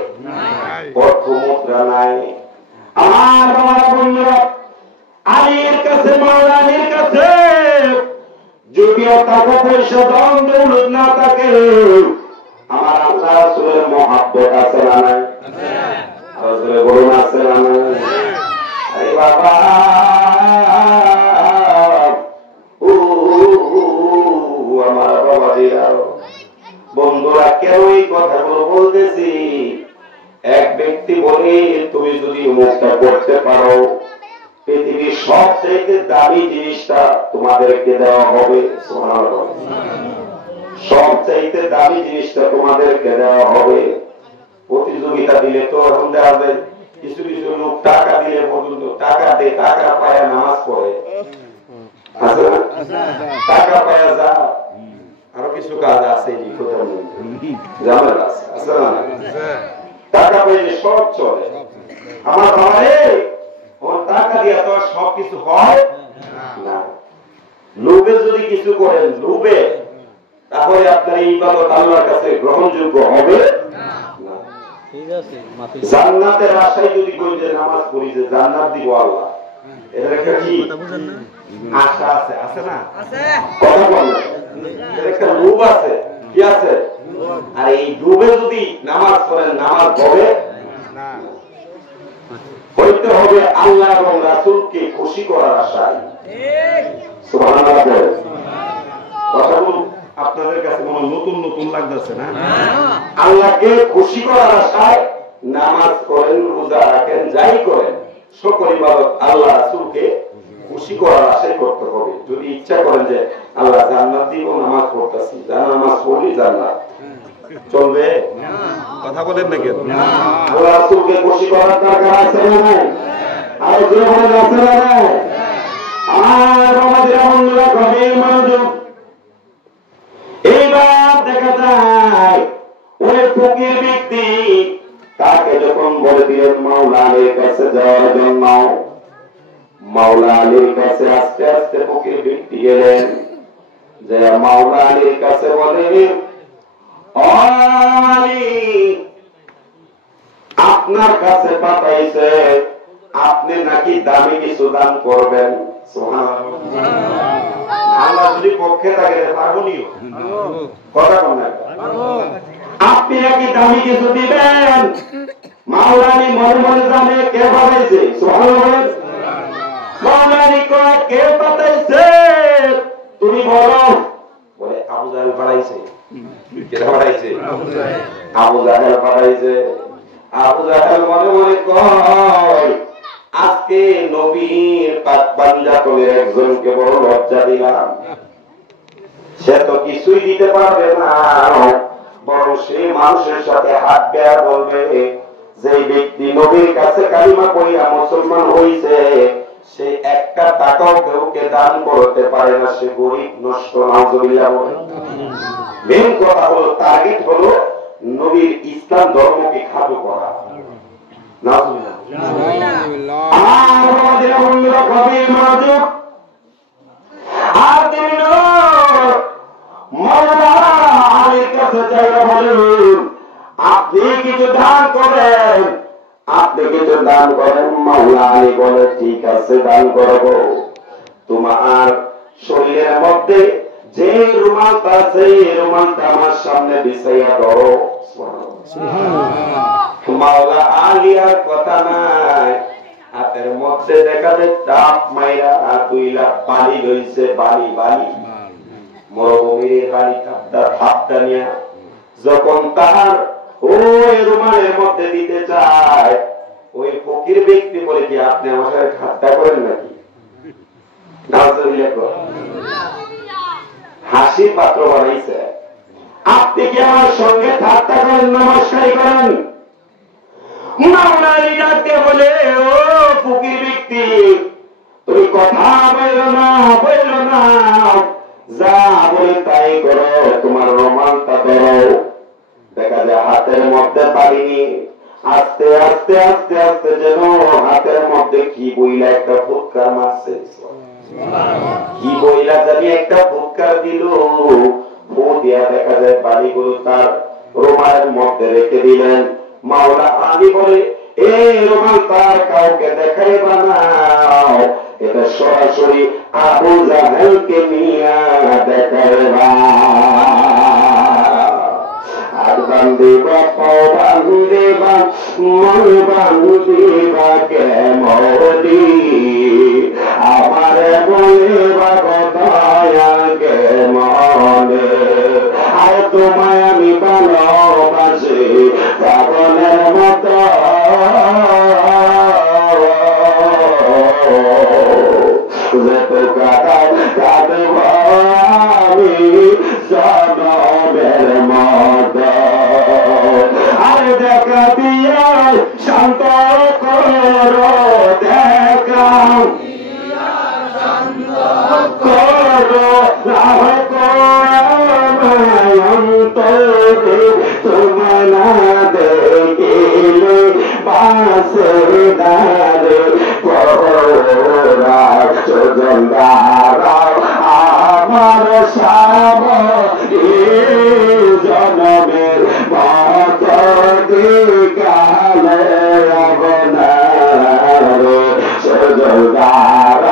অর্থ মুদ্রা নাই। আমার বাবা বন্ধুরা, আলীর কাছে মাওলানির কাছে যদিও টাকা পয়সা ধন দৌলত না থাকে, আমার আল্লাহ রাসূলের মহব্বত আছে না নাই? রাসূলের বলুন আছে না নাই? আরে বাবা, আমার বাবা দিরা বন্ধুরা, কেন এই কথাগুলো বলতেছি? এক ব্যক্তি বলে তুমি যদি মুক্তা করতে পারো, পৃথিবীর সবচেয়ে দামি জিনিসটা তোমাদেরকে দেওয়া হবে। সুবহানাল্লাহ। সবচেয়ে দামি জিনিসটা তোমাদেরকে দেওয়া হবে। প্রতিযোগিতা দিলে তো এখন দেওয়া যায়, কিছু কিছু লোক টাকা দিলে পর্যন্ত টাকা দিয়ে টাকা পায়া নামাজ পড়ে, আছে না? টাকা পায়া যা আরো কিছু কাজ আছে জানার আছে, আছে না? টাকা পাইলে সব চলে। আমার বাবারে, ওর টাকা দিয়ে তো সবকিছু হয় না। লোভে যদি কিছু করেন, লোভে, তাহলে আপনার এই ইবাদত আল্লাহর কাছে গ্রহণযোগ্য হবে না। জান্নাতের আশায় যদি কই যে নামাজ পড়ি যে জান্নাত দিব আল্লাহ, এর একটা কি আশা আছে, আছে না? কথা বলেন, এর একটা লোভ আছে, কি আছে? আর এই লোভে যদি নামাজ পড়েন, নামাজ হবে না। হইতে হবে আল্লাহ এবং রাসূলকে খুশি করার আশায়। সুবহানাল্লাহ। কথাগুলো আপনাদের কাছে মনে নতুন নতুন লাগতেছে না? আল্লাহকে খুশি করার আশায় নামাজ করেন, রোজা রাখেন, যাই করেন, সকল ইবাদত আল্লাহ রাসূলকে খুশি করার আশায় করতে হবে। যদি ইচ্ছা করেন যে আল্লাহ জান্নাত দিব, নামাজ পড়তেছি, নামাজ পড়লি জান্নাত চলবে? কথা বলেন না কেন? আল্লাহ রাসূলকে খুশি করার দরকার আছে না নাই? আর জোরে বলেন আছে না নাই? আর আমাদের বন্ধুরা গভীর মনোযোগ। এইবার দেখা যায় ওই ফকির ব্যক্তি তাকে যখন বলে দিলেন মাওলা আলীর কাছে যাওয়ার জন্য, মাওলা আলীর কাছে আস্তে আস্তে ফকির ব্যক্তি গেলেন, যে মাওলা আলীর কাছে বলে আপনার কাছে পাঠাইছে, আপনি নাকি দামি কিছু দান করবেন। আল্লাহ যদি পক্ষে থাকে পাগলিও কথা বল না, আপনি নাকি দামি কিছু দিবেন। মাওলানি মনে মনে জানে কে পাঠাইছে। সুবহানাল্লাহ। মাওলানি কয় কে পাঠাইছে তুমি বলো। বলে আবু জাহেল পাঠাইছে। কেটা পাঠাইছে? আবু জাহেল পাঠাইছে। আবু জাহেল মনে মনে কয় আজকে নবীর পাঞ্জাতনের একজনকে বড় লজ্জা দিলাম। সে তো কিছুই দিতে পারবে না, বরং সেই মানুষের সাথে হাত দেয়া বলবে যে ব্যক্তি নবীর কাছে কালিমা পড়িয়া মুসলমান হইছে, সে একটা টাকাও কেউকে দান করতে পারে না, সে গরিব নষ্ট। নাউজুবিল্লাহ বলে। মেন কথা হলো, টার্গেট হলো নবীর ইসলাম ধর্মকে খাটো করা। নাউজুবিল্লাহ। আর আমাদের বন্ধুরা গভীর মনোযোগ। আর তিনি মাওলানা আলীর কাছে চাইয়া বলেন আপনি কিছু দান করেন, আপনি কিছু দান করেন। মাওলানা আলী বলে ঠিক আছে, দান করব। তোমার শরীরের মধ্যে যে রুমালটা আছে, এই রুমালটা আমার সামনে বিছাইয়া ধরো। মাওলানা আলী আর কথা নাই, হাতের মধ্যে দেখা যায় চাপ মাইরা তুইলা বালি রয়েছে, বালি বালি মরুভূমির বালি ধাপটা নিয়ে যখন তার ওই রুমালের মধ্যে দিতে চায়, ওই ফকির ব্যক্তি বলে কি আপনি আমার সাথে ঠাট্টা করেন নাকি? হাসির পাত্র বানাইছে। আপনি কি আমার সঙ্গে ঠাট্টা করেন, নমস্কার করেন? মাওলানা আলী ডাকতে বলে ও ফকির ব্যক্তি, তুমি কথা বলল না, বলল না, যা বলে তাই করো, তোমার রুমালটা ধরো। দেখা যায় হাতের মধ্যে পারিনি, আস্তে আস্তে আস্তে আস্তে যেন হাতের মধ্যে কি বইলা একটা ফুৎকার মারছে, কি বইলা জানি একটা ফুৎকার দিল, ফু দিয়া দেখা যায় বাড়িগুলো তার রুমালের মধ্যে রেখে দিলেন। মাওলা আলী বলে, এই রুমাল তার কাউকে দেখাইবা না, এটা সরাসরি আবু জাহেলকে নিয়ে দেখাইবা। হাত বান্ধিবা, পাও বান্ধিবা, মন বান্ধিবা কেমনি, আমার বলিবা দয়া কেমনে, আর তোমায় আমি ভালোবাসি পাগলের মতো, যত কাঁদাই কাঁদব আমি জনমের মতো, আর দেখা দিয়া শান্ত করো, দেখা করো অন্তরে, তোমার না দেখিলে বাসে দাঁড়ে আমার সাব জনমের মত কালে অবনার সজলদার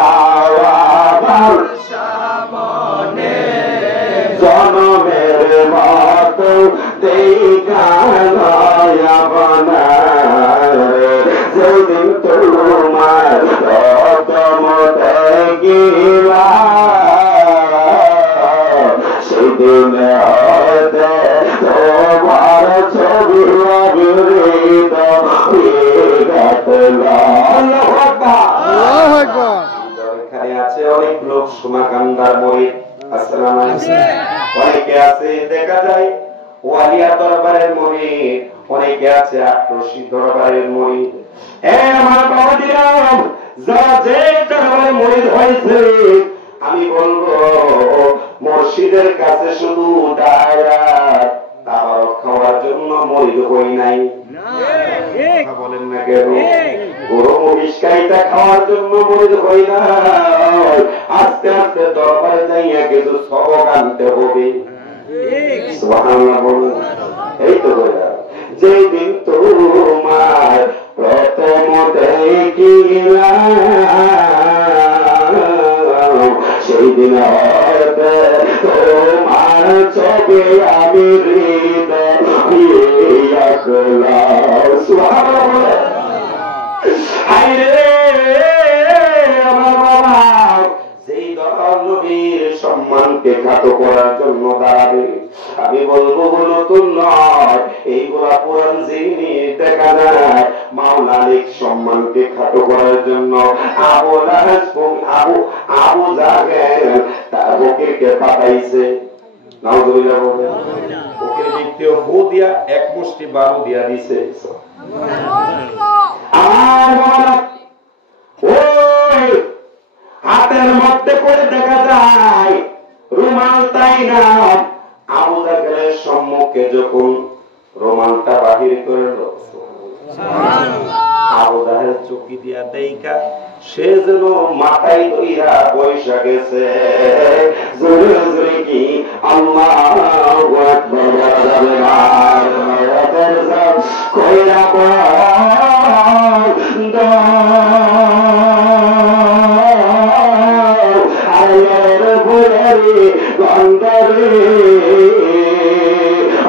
আমার সামনে জনমের মত দেখালয় অবনার, যেদিন তোমার প্রথম দেখিলা সেদিন তোমার ছবি অবিরিত এখানে আছে অনেক লোক সুমাকান্দার মরিদ, আসসালাম আলাইকুম, অনেকে আছে দেখা যায় ওয়ালিয়া দরবারের মরিদ, অনেকে আছে আক্রোশী দরবারের মরিদ। আমার বাবা দিলাম যারা যে দরবারে মরিদ হয়েছে, আমি বলবো মুর্শিদের কাছে শুধু ডায়াত তাবারক খাওয়ার জন্য মরিদ হই নাই, বলেন না কেন? গরু মহিষকাইটা খাওয়ার জন্য মরিদ হই না, আস্তে আস্তে দরবারে যাইয়া কিছু সবক আনতে হবে। সুবহানাল্লাহ বলুন। এই তো যেদিন তোমার প্রথম দেখিলাম সেই দিন তোমার ছবি আমি হৃদয় সম্মানকে খাটো করার জন্য দাঁড়াবে, আমি বলবো নতুন নয়, এইগুলা পুরান জিনিস দেখা যায়। মাওলা আলীর সম্মানকে খাটো করার জন্য আবু জাহেল তার বকিরকে পাঠাইছে, নাউযুবিল্লাহ বলেন, বকির ব্যক্তিও হু দিয়া এক মুষ্টি বালু দিয়া দিছে। হাতের মধ্যে করে দেখা যায় রুমাল, তাই না? আবু জাহেলের সম্মুখে যখন রুমালটা বাহির করল, আবু জাহেল চকি দিয়া দেখা সে যেন মাথায় ধইরা বৈশা গেছে। জোরে জোরে কি আল্লাহু আকবার কইরা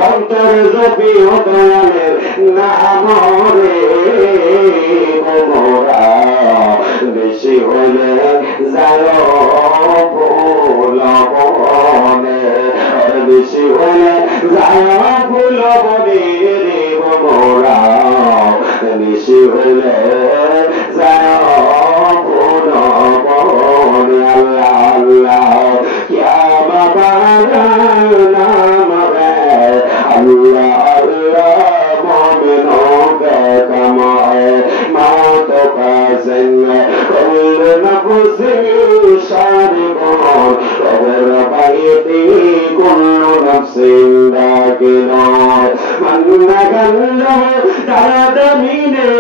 অন্তর জপি দয়ালের নাম রে মোরা, বেশি হইলে যায় ভুল বনে, বেশি হইলে যায় ভুল বনে রে মোরা, বেশি হইলে যায় ভুল বনে। আল্লাহ আল্লাহ কিয়া বাবা নাম রে, আল্লাহ আল্লাহ মোমিনো কে কামায় মাত কাজেন কুল নফসি শারিবুন কবর বাইতি কুল নফসিন দাকিনা গন্না গন্না তারা জমিনে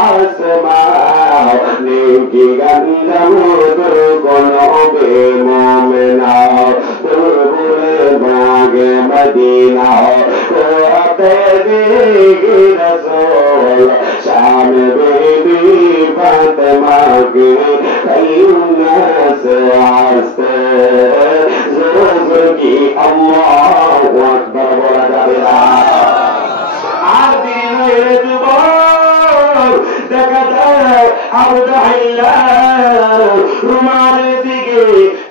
আসমান নেকি গন্না মোর কোন বে মোমেনা তুরবুল বাগে মদিনা রাতে দেগে রসূল শাম বেবি ফাতেমা के कयूनास वास्ते ज़ुर्गी अल्लाहु अकबर बोला जावे ना আর দিন দুবার দেখা যায় আবদাইল্লাহ রুমালের দিকে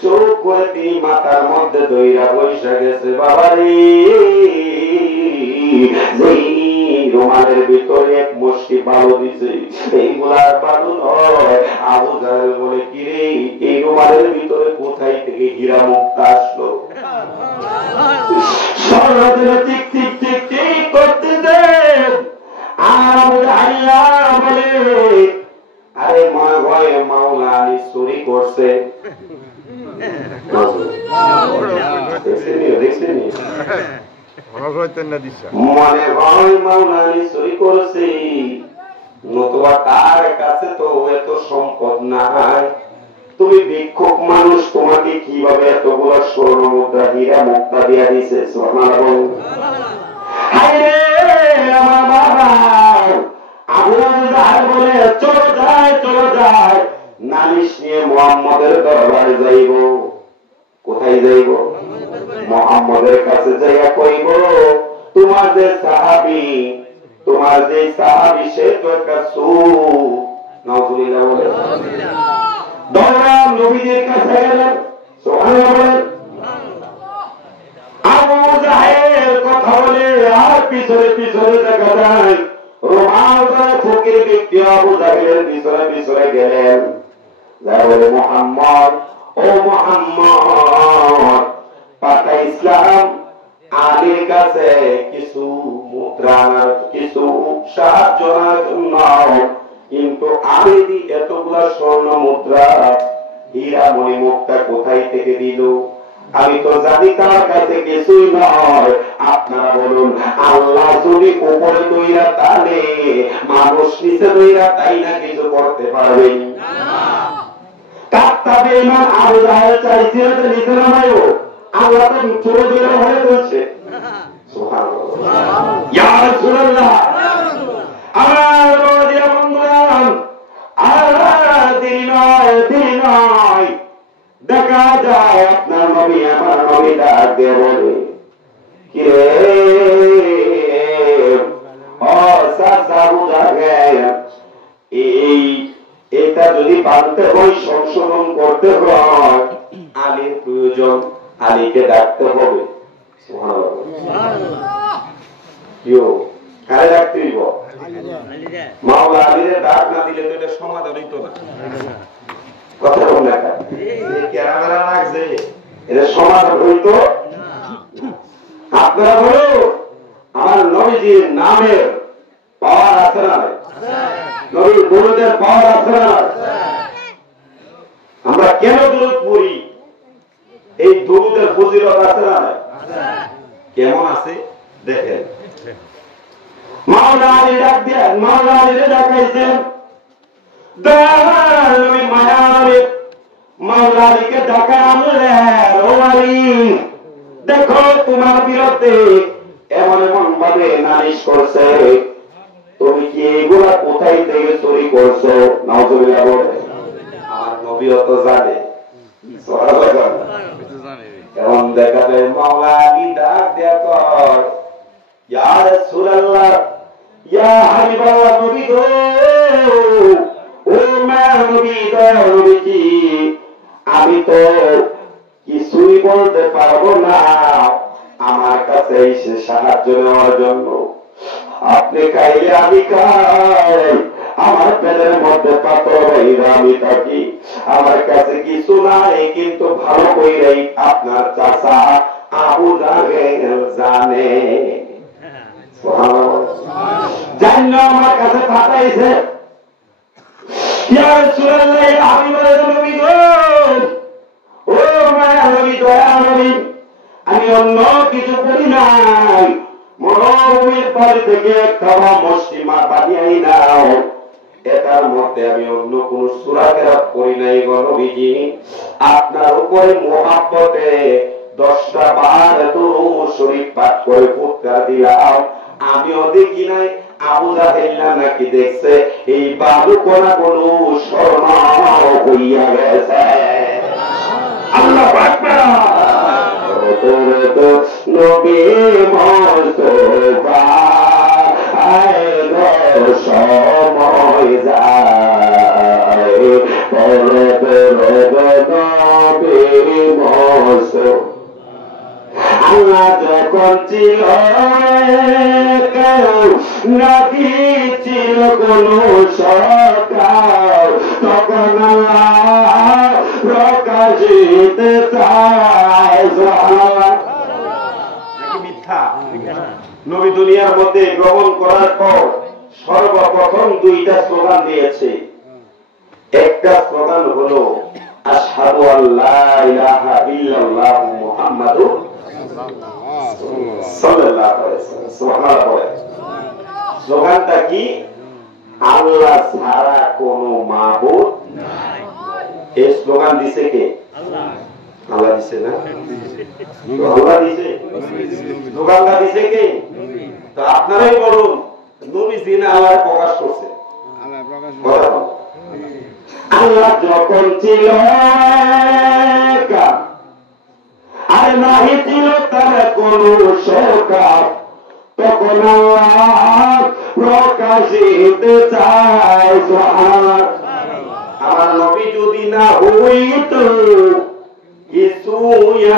চোখ করে মাথার মধ্যে দইরা বৈশা গেছে বাবারে রুমালের ভিতরে এক মুষ্টি বালু দিছে এইগুলার বালু নয় আবু জাহেল বলে কি রে এই রুমালের ভিতরে কোথায় থেকে হীরা মুক্তা আসলো সর্বদিনে টিক টিক টিক টিক করতে দেন আর আবু জাহেল বলে আরে মনে হয় মাওলা আলী চুরি করছে দেখছেন মনে হয় মাওলা আলী চুরি করেছে নতুবা তার কাছে তো এত সম্পদ নাই তুমি ভিক্ষুক মানুষ তোমাকে কিভাবে এতগুলো স্বর্ণ মুদ্রা হীরা মুক্তা দিয়া দিছে সুবহানাল্লাহ আমার বাবা আবু জাহেল বলে চলো যায় নালিশ নিয়ে মুহাম্মদের দরবারে যাইব কোথায় যাইব মুহাম্মদের কাছে যাইয়া কইব তোমার যে সাহাবী সে তো একটা নাউজুবিল্লাহ বলে দৌড়া নবীদের কাছে গেলেন সুবহানাল্লাহ বলেন আবু জাহেল কথা বলে আর পিছনে দেখা যায় রোমাল ফকির ব্যক্তি আবু জাহেলের পিছনে গেলেন যা বলে মুহাম্মদ পাতা ইসলাম আলীর কাছে কিছু মুদ্রা কিছু সাহায্য জন্য কিন্তু আলী এতগুলা স্বর্ণ মুদ্রা হীরা মণি মুক্তা কোথায় থেকে দিল আমি তো জানি তার কাছে কিছুই নয় আপনারা বলুন আল্লাহ যদি উপরে দইরা তাহলে মানুষ নিচে দইরা তাই না কিছু করতে পারবেন কাত্তাবে ইমান আবু জাহেল চাইছিল যে নিচে নামায়ও আল্লাহ তো চলে দইরা হয়ে বলছে সুবহানাল্লাহ ইয়া রাসূলুল্লাহ আমার বড়িয়া বন্ধুগণ আর দিন নয় দেখা যায় আপনার নবী আমার নবী ডাক দিয়ে বলে কি রে আবু জাহেল এটা যদি বানতে হয় সংশোধন করতে হয় আলীর প্রয়োজন আলীকে ডাকতে হবে কারে ডাকতে হইব মাওলা আলীরে ডাক না দিলে তো এটা সমাধান হইতো না কথা বল না ক্যামেরা লাগছে এটা সমাধান হইতো আপনারা বলো আমার নবীজির নামের পাওয়ার আছে না নবীর গুরুদের পাওয়ার আছে না আমরা কেন দুরূদ পড়ি এই দুরূদের ফজিলত আছে না কেমন আছে দেখেন মাওলা আলী ডাক দিয়ে মাওলা আলীরে ডাকাইছেন নবী মায়া নবী মাওলা আলীকে ডাকা আনলেন ও আলী দেখো তোমার বিরুদ্ধে এমন ভাবে নালিশ করছে তুমি কি এগুলা কোথায় থেকে চুরি করছো নাউজুবিল্লাহ বলে আমার নবীও তো জানে এমন দেখা যায় মাওলা আলী ডাক দেয়া কর ইয়া রাসূলুল্লাহ ইয়া হাবিবাল্লাহ নবী গো ও মা নবী নবী আমি তো কিছুই বলতে পারবো না আমার কাছে এসে সাহায্য নেওয়ার জন্য আপনি খাইলে আমি খাই আমার পেটের মধ্যে পাথর হইলে আমি থাকি আমার কাছে কিছু নাই কিন্তু ভালো কইরাই আপনার চাচা আবু জাহেল জানে জানো আমার কাছে পাঠাইছে ইয়া রাসূলুল্লাহ হাবিবুল্লাহ নবী গো ও মায়া নবী দয়া নবী আমি অন্য কিছু করি নাই মরণ নবীর বাড়ি থেকে একটা মুসলিমা বানিয়ে নাও, এটার মধ্যে আমি অন্য কোন সূরা কেরাত করি নাই গো নবীজি, আপনার উপরে মুহাব্বতে 10টা বার দুরূদ শরীফ পাঠ করে পুত্রা দিলাম। আমিও দেখি নাই, আবু জাহেল নাকি দেখছে, এই বালু কোনা গুলো স্বর্ণ হইয়া গেছে। আল্লাহু আকবার। নবী মুস্তাফা সময় যায়, আল্লাহ যখন ছিল নাকি ছিল কোন সরকার, তখন আল্লাহ প্রকাশিত চায়। নাকি মিথ্যা? নবী দুনিয়ার মধ্যে গ্রহণ করার পর সর্বপ্রথম 2টা স্লোগান দিয়েছে। একটা স্লোগান হলো আশহাদু আল্লা ইলাহা ইল্লাল্লাহ মুহাম্মাদুর সাল্লাল্লাহু আলাইহি ওয়াসাল্লাম। সুবহানাল্লাহ। স্লোগানটা কি? আল্লাহ ছাড়া কোনো মাবুদ নাই। এই স্লোগান দিছে কে? আল্লাহ। আল্লাহ দিছে না? আল্লাহ দিছে। স্লোগানটা দিছে কে? তো আপনারাই বলুন, নবী দিন আল্লাহ প্রকাশ করছে। আল্লাহ যখন ছিল আর নাহি ছিল তার কোন সরকার, তখন আল্লাহ প্রকাশিত চায়। আমার নবী যদি না হইত, কিছু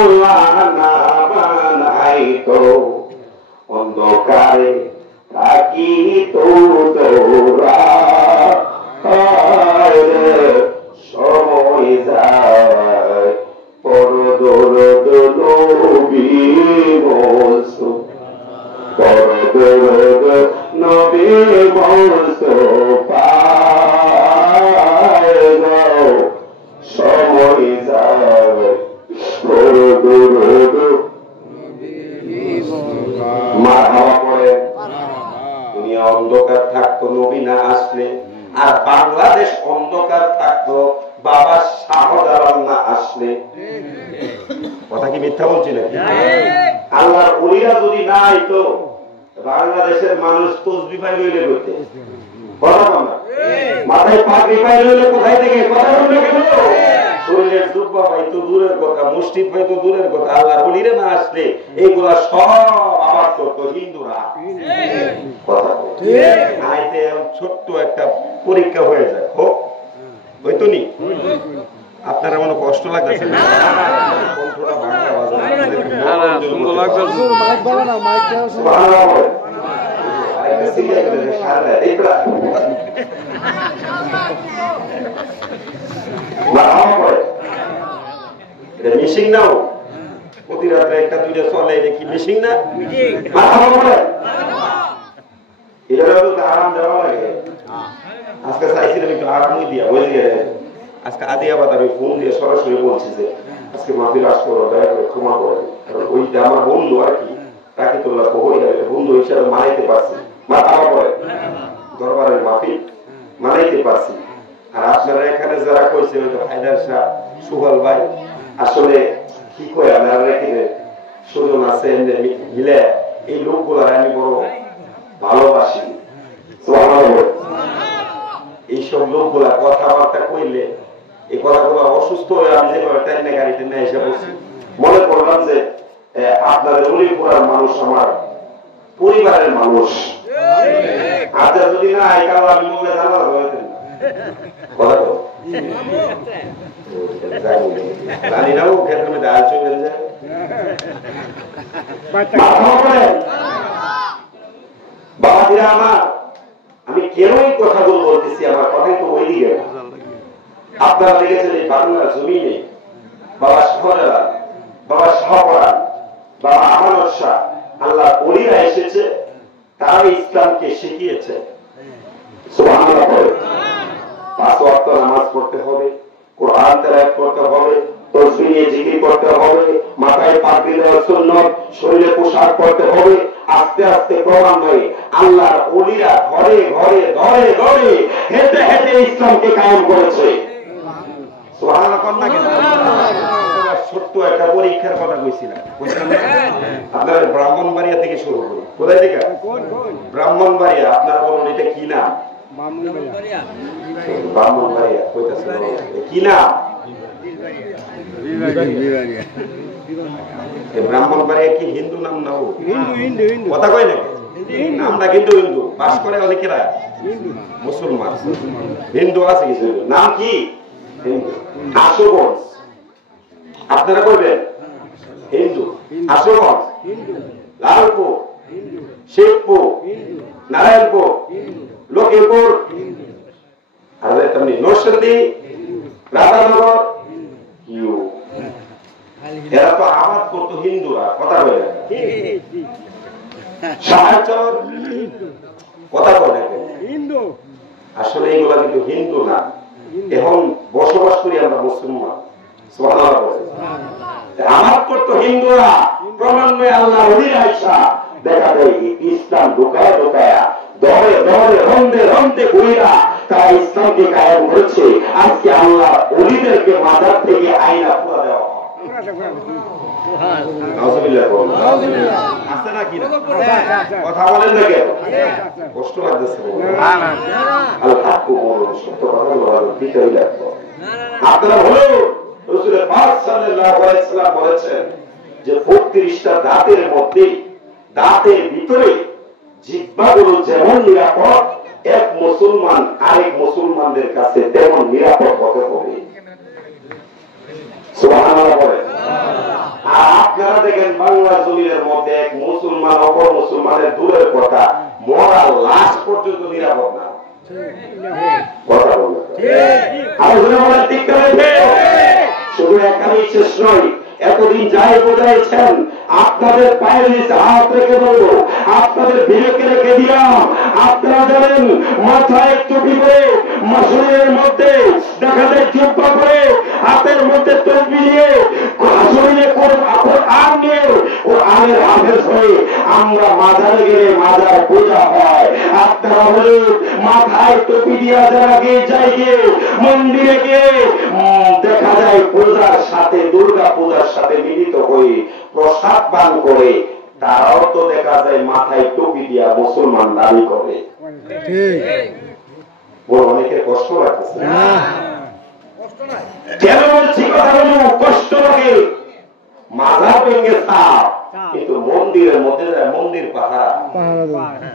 আল্লাহ না বানাইতো, অন্ধকারে থাকি তো তোরা সময় যায়, পরদরদ নবী পরদরদ নবী মুস্তাফা সময় যায়, পরদরদ মা হাওয়া পড়ে। দুনিয়া অন্ধকার থাকতো নবী না আসলে, আর বাংলাদেশ অন্ধকার থাকতো বাবা শাহজালাল না আসলে। কথা কি মিথ্যা বলছি না? আল্লাহর ওলিরা যদি না আইতো, বাংলাদেশের মানুষ তসবিহ পাই লইলে করতে। কথা বল না, মাথায় পাগড়ি পাই লইলে কোথায় থেকে? কথা বল না কেন? শরীরের জুব্বা পাইতো দূরের কথা, মসজিদ পাইতো দূরের কথা। আল্লাহর ওলিরা না আসলে এইগুলা সব আবার করতো হিন্দুরা। কথা বল। আইতে ছোট্ট একটা পরীক্ষা হয়ে যায়, হোক হইতো নি? আপনার এমন কষ্ট লাগতেছে না? কণ্ঠটা ভাঙা মিশিং নাও, প্রতি রাত্রে 1-2টা চলে, এটা কি মিশিং না? এটা তো আরাম দেওয়া লাগে। আজকে চাইছিলাম একটু আরামই দিয়া, বুঝলি? আজকে আদিয়াবাদ আমি ফোন দিয়ে সরাসরি বলছি যে আজকে মাহফিল আসতে দয়া করে ক্ষমা করে, কারণ ওইটা আমার বন্ধু আর কি, তাকে তোলা বন্ধু হিসাবে মানাইতে পারছি, মাথা পড়ে দরবারের মাহফিল মানাইতে পারছি। আর আপনারা এখানে যারা কইছে ওই তো হায়দার শাহ, সুহাল ভাই, আসলে কি কয় আমার রেখে সুজন আছে মিলে, এই লোকগুলার আমি বড় ভালোবাসি। এইসব লোকগুলা কথাবার্তা কইলে, এই কথাগুলো অসুস্থ হয়ে আমি যেভাবে টাইনে গাড়িতে নিয়ে এসে বসছি, মনে করলাম যে আপনাদের উলিপুরার মানুষ আমার পরিবারের মানুষ। আচ্ছা যদি না এই কারণ আমি মনে জানা কথা তো জানি না, ও ক্ষেত্রে ডাল চলে যায়। বাবাজিরা আমার, আমি কেন এই কথাগুলো বলতেছি? আমার কথাই তো ওই দিকে। আপনারা দেখেছেন এই বাংলার জমিনে বাবা শাহজালাল, বাবা শাহপরান, বাবা আমানত শাহ, আল্লাহ ওলিরা এসেছে, তারা ইসলামকে শিখিয়েছে। সুবহানাল্লাহ। 5 ওয়াক্ত নামাজ পড়তে হবে, কোরআন তেলাওয়াত করতে হবে, তাসবিহ জিকির করতে হবে, মাথায় পাগড়ি দেওয়া সুন্নাত, শরীরে পোশাক পরতে হবে, আস্তে আস্তে ক্রমান্বয়ে আল্লাহর ওলিরা ঘরে ঘরে ধরে ধরে হেঁটে হেঁটে ইসলামকে কায়েম করেছে। ছোট্ট একটা পরীক্ষার কথা কইছিলাম, আপনার ব্রাহ্মণবাড়িয়া থেকে শুরু করি। কোথায় থেকে? ব্রাহ্মণবাড়িয়া। আপনার বলুন এটা কি নাম? ব্রাহ্মণবাড়িয়া কি নাম? ব্রাহ্মণবাড়িয়া কি হিন্দু নাম? না, কথা কয় নাকি? নামটা কিন্তু হিন্দু, বাস করে অনেকেরা মুসলমান, হিন্দু আছে কিছু। নাম কি? আশুগঞ্জ। আপনারা বলবেন হিন্দু। আশুগঞ্জ, লালপুর, শেখপুর, নারায়ণপুর, লক্ষ্মীপুর, আর তেমনি নরসিংদী, রাধানগর। এরা তো আবাদ করতো হিন্দুরা, কথা বলে। সাহাচর, কথা বলে। আসলে এগুলা কিন্তু হিন্দু না, এখন বসবাস করি আমরা মুসলমান। আমার করতো হিন্দুরা, ক্রমান্বয়ে আল্লাহ দেখা যায় ইসলাম ঢুকায় ঢুকায়া দরে দরে রন্ধে রন্ধে ঘুরিয়া তারা ইসলামকে কায়েম করেছে। আজকে আল্লাহ ওলিদেরকে মাজার থেকে আইনা পুরা দেওয়া কথা বলেন না কেন? কষ্ট লাগতেছে। আপনারা হলো রাসূলের পাক সাল্লাল্লাহু আলাইহি ওয়াসাল্লাম বলেছেন যে 32টা দাঁতের মধ্যে, দাঁতের ভিতরে জিহ্বাগুলো যেমন নিরাপদ, এক মুসলমান আরেক মুসলমানদের কাছে তেমন নিরাপদ হতে হবে। সুবহানাল্লাহ বলেন। আর আপনারা দেখেন বাংলা জমিনের মধ্যে এক মুসলমান অপর মুসলমানের দূরের কথা, মরা লাশ পর্যন্ত নিরাপদ না। কথা বলেন আলোচনা বলেন ঠিক করে। শুধু এখানেই শেষ নয়, এতদিন যাই বোঝাইছেন আপনাদের পায়ের নিচে হাত রেখে বলবো, আপনাদের বিবেকে রেখে দিলাম। আপনারা জানেন মাথায় টুপি করে, শরীরের মধ্যে দেখা যায় জুব্বা করে, হাতের মধ্যে তসবিহ নিয়ে, শরীরে কোরআন নিয়ে ও আমের হাফেজ হয়ে আমরা মাজারে গেলে মাজার পূজা হয়। আপনারা হলে মাথায় টুপি দিয়া যারা গিয়ে যায়, গিয়ে মন্দিরে গিয়ে দেখা যায় পূজার সাথে, দুর্গা পূজার সাথে মিলিত হয়ে প্রসাদ পান করে, তারাও তো দেখা যায় মাথায় টুপি দিয়া মুসলমান দাবি করে। অনেকের কষ্ট লাগতেছে কেন বলছি কথাগুলো? কষ্ট লাগে, মাজার ভেঙে সাপ, কিন্তু মন্দিরের মধ্যে মন্দির পাহারা।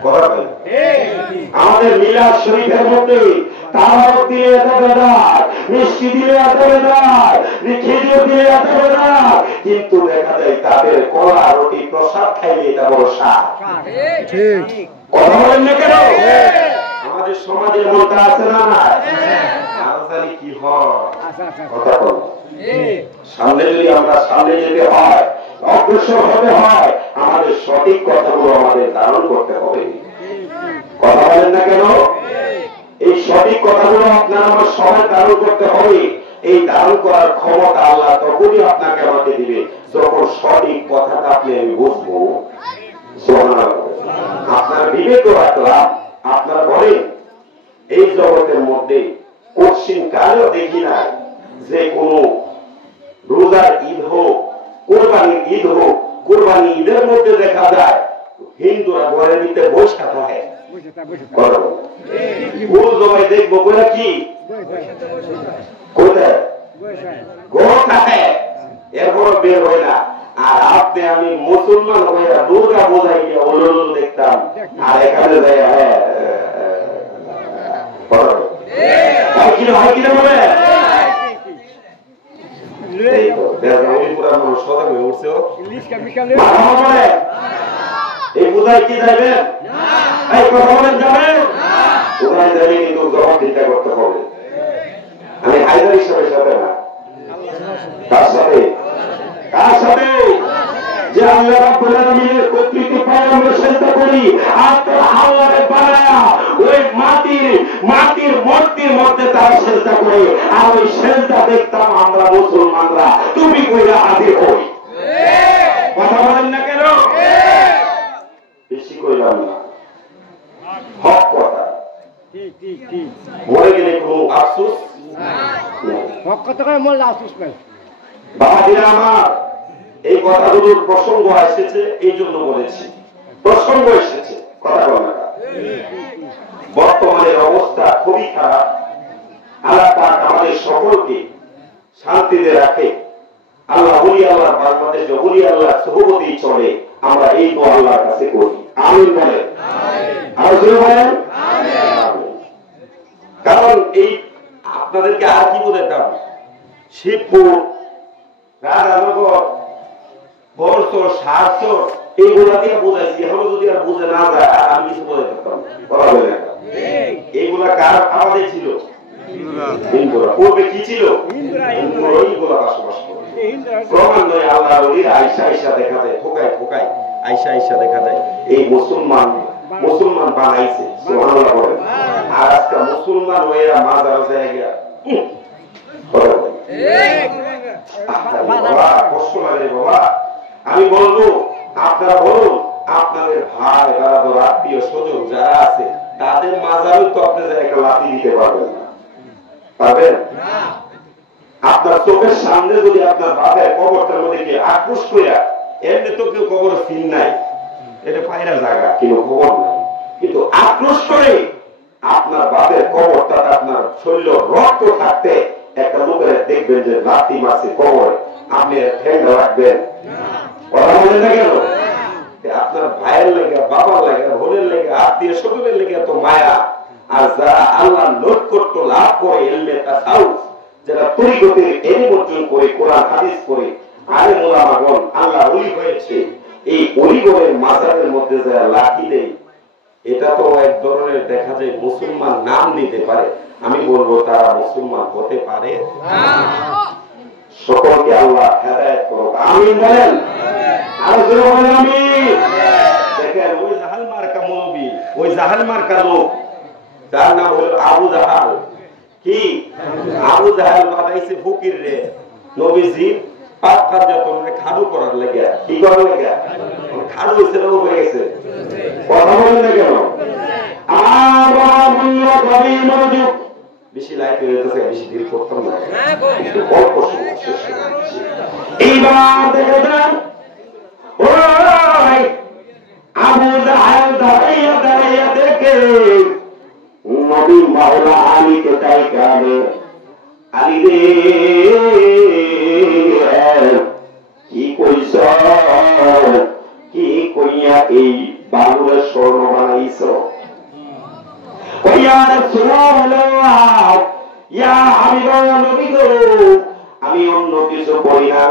কথা বলে আমাদের মিলাদ শরীফের মধ্যে তামাক দিয়ে এত বেদার, মিষ্টি দিয়ে এত বেদার, খেজুর দিয়ে এত বেদার, কিন্তু দেখা যায় তাদের কলা রুটি প্রসাদ খাইলে এটা বড় সাপ। কথা বলেন না কেন? আমাদের সমাজের মধ্যে আছে না? রাজধানী কি হয়? কথা বল। সামনে যদি আমরা সামনে যেতে হয়, অগ্রসর হতে হয়, আমাদের সঠিক কথাগুলো আমাদের ধারণ করতে হবে। কথা বলেন না কেন? এই সঠিক কথাগুলো আপনার আমার সবাই ধারণ করতে হবে। এই ধারণ করার ক্ষমতা আল্লাহ তখনই আপনাকে আমাকে দিবে যখন সঠিক কথাটা আপনি আমি বুঝবো। আপনার বিবেক রাখলাম। আপনারা বলেন এই জগতের মধ্যে কঠিন কালেও দেখি না যে কোন রোজার ঈদ হোক, কোরবানির ঈদ হোক, কোরবানি ঈদের মধ্যে দেখা যায় হিন্দুরা ঘরের ভিতরে বসে থাকে। কোন জমায় দেখবো কোথা কি কোথায় ঘর থাকে, এরপর বের হয় না। আর আপনি আমি মুসলমান হয়ে দুর্গা বোঝাই গিয়ে ওলল দেখতাম, আর এখানে যাই হয় কিনা বলে এই বোঝায় কি যাবেন? কথা বলেন যাবেন? কোথায় যাবে কিন্তু জবাব চিন্তা করতে হবে। আমি হায়দার হিসাবে সাথে না, তার সাথে যে আল্লাহ রাব্বুল আলামিনের কর্তৃত্ব পাই আমরা চিন্তা করি। আর তারা আল্লাহকে বানায়া ওই মাটির মূর্তির মধ্যে তারা চিন্তা করে। আর ওই চিন্তা দেখতাম আমরা মুসলমানরা তুমি কইরা হাজির হই। কথা বলেন না কেন? বেশি মরে গেলে কোনো আফসোস বাবাজিরা আমার, এই কথাগুলোর প্রসঙ্গ এসেছে এই জন্য বলেছি, প্রসঙ্গ এসেছে কথা বলা। বর্তমানের অবস্থা খুবই খারাপ। আল্লাহ পাক আমাদের সকলকে শান্তিতে রাখে। আল্লাহ ওলি আল্লাহ বাংলাদেশ ওলি আল্লাহ সহবতি চলে, আমরা এই দোয়া আল্লাহর কাছে করি। আমিন বলেন, আর জোরে বলেন। কারণ এই আপনাদেরকে আর কি বোঝাতাম, শিবপুর, রাজানগর, বরসর, সারসর এইগুলা দিয়ে বোঝাইছি। এখন যদি আর বুঝে না যায় আর আমি কিছু বোঝাতে পারতাম বলা হয় না। এইগুলা কার আমাদের ছিল? হিন্দুরা। পূর্বে কি ছিল? হিন্দুরা বসবাস করে। ক্রমান্বয়ে আল্লাহর ওলিরা আইসা আইসা দেখা যায়, ফোকায় ফোকায় আইসা আইসা দেখা যায় এই মুসলমান বানাইছে। সুবহানাল্লাহ বলেন। আর আজকে মুসলমান হয়েরা মাজার জায়গা বাবা কষ্ট লাগে বাবা। আমি বলবো আপনারা বলুন, আপনাদের ভাই বারাদর আত্মীয় স্বজন যারা আছে তাদের মাজারও তো আপনি একটা লাথি দিতে পারবেন না, পারবেন? আপনার চোখের সামনে যদি আপনার বাপের কবরটার মধ্যে কে আক্রোশ করিয়া, এমনি তো কেউ কবর সিন নাই, এটা পায়রা জায়গা, কেউ কবর নাই, কিন্তু আক্রোশ করে আপনার বাপের কবরটা আপনার শরীর রক্ত থাকতে একটা লোকের দেখবেন যে লাথি মারছে কবর, আপনি ঠেঙ্গা রাখবেন? কথা বলেন না কেন? আপনার ভাইয়ের লেগে, বাবার লেগে, বোনের লেগে, আত্মীয় স্বজনের লেগে তো মায়া। আর যারা আল্লাহ নৈকট্য লাভ করে, ইলমে তাসাউফ, যারা তরিকতের ইলম অর্জন করে, কোরআন হাদিস করে, আলেম ওলামাগণ আল্লাহ ওলি হয়েছে, এই ওলিগণের মাজারের মধ্যে যারা লাঠি দেয়, এটা তো এক ধরনের দেখা যায় মুসলমান নাম দিতে পারে। আমি বলবো তারা মুসলমান হতে পারে? সকলকে আল্লাহ হেদায়েত করুক। আমিন বলেন। আর জোরে বলেন আমিন। দেখেন ওই জাহাল মার্কা মৌলবী, ওই জাহাল মার্কা লোক, যার নাম হলো আবু জাহাল। কি আবু জাহাল বানাইছে ফকির রে নবীজি পাপ কার্যক্রমে খাড়ু করার লাগে। কি করার লাগে? খাড়ু হয়েছে না হয়ে গেছে? কথা বলেন না কেন? বেশি লাইট হয়ে যেতেছে, বেশি দিন করতাম না, অল্প সময় শেষ। এইবার দেখে যান আবু জাহাল দাঁড়াইয়া দাঁড়াইয়া দেখে নবী মাওলা আলীকে তাই কানে, আলী রে কি কইছ, কি কইয়া এই বাবুরে স্বর্ণ বানাইছ? আমি অন্য কিছু করি না,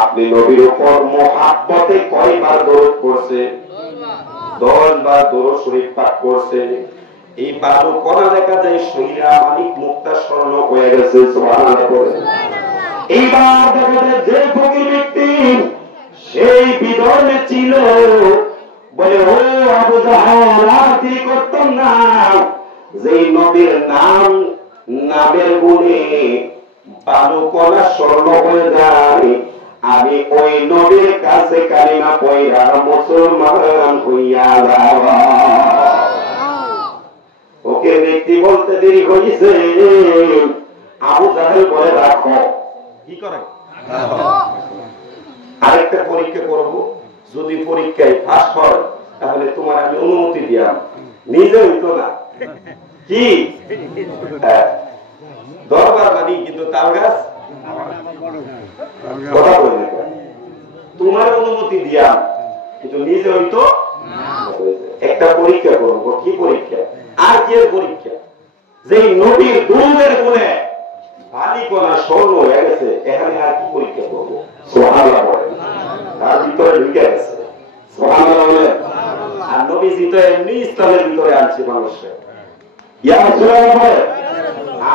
আপনি নবীর উপর মুহাব্বতে কয়বার দরুদ পড়ছে? 10 বার দরুদ শরীফ পাঠ করছে। এই বারো কণা দেখা যায় শরীরা মালিক মুক্তা স্মরণ হয়ে গেছে। সুবহানাল্লাহ। এইবার দেখা যায় যে ফকির ব্যক্তি সেই বিধর্মে ছিল, বলে ও আবু জাহাল আর কি করতাম না, যে নবীর নামের গুণে বারো কণা স্মরণ হয়ে যায়, আমি ওই নবীর কাছে কালিমা পয়রা মুসলমান হইয়া যাব। ওকে ব্যক্তি বলতে দেরি হয়েছে, আবু জাহেল বলে রাখো। কি করে? আরেকটা পরীক্ষা করব, যদি পরীক্ষায় পাস হয় তাহলে তোমার আমি অনুমতি দিলাম। নিজে হইতো না কি দরবার বাড়ি, কিন্তু তাল গাছ কথা বলে তোমার অনুমতি দিলাম, কিন্তু নিজে হইতো। একটা পরীক্ষা করবো। কি পরীক্ষা? আর কি পরীক্ষা? যে নবীর দুধের গুণে বালিকণা স্বর্ণ হয়ে গেছে, এখানে আর কি পরীক্ষা করবো? সুবহানাল্লাহ বলেন। তার ভিতরে ঢুকে গেছে। সুবহানাল্লাহ বলেন। আর নবীজি তো এমনি ইসলামের ভিতরে আনছে মানুষের। ইয়া রাসূলুল্লাহ বলেন।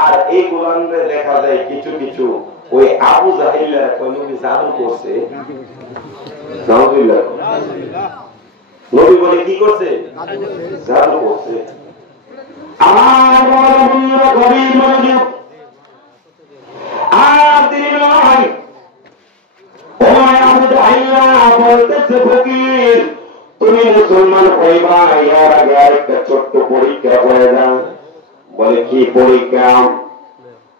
আর এই কোরআনে দেখা যায় কিছু কিছু ওই আবু জাহিলরা কই নবী জাদু করছে। নাউযুবিল্লাহ। নবী বলে কি করছে? জাদু করছে। আমার বড় গভীর মনোযোগ। আর তিনি নয়, ওই আবু জাহিলরা বলতেছে ফকির তুমি মুসলমান হইবা, এর আগে আরেকটা ছোট্ট পরীক্ষা করে যান। বলে কি পরীক্ষা?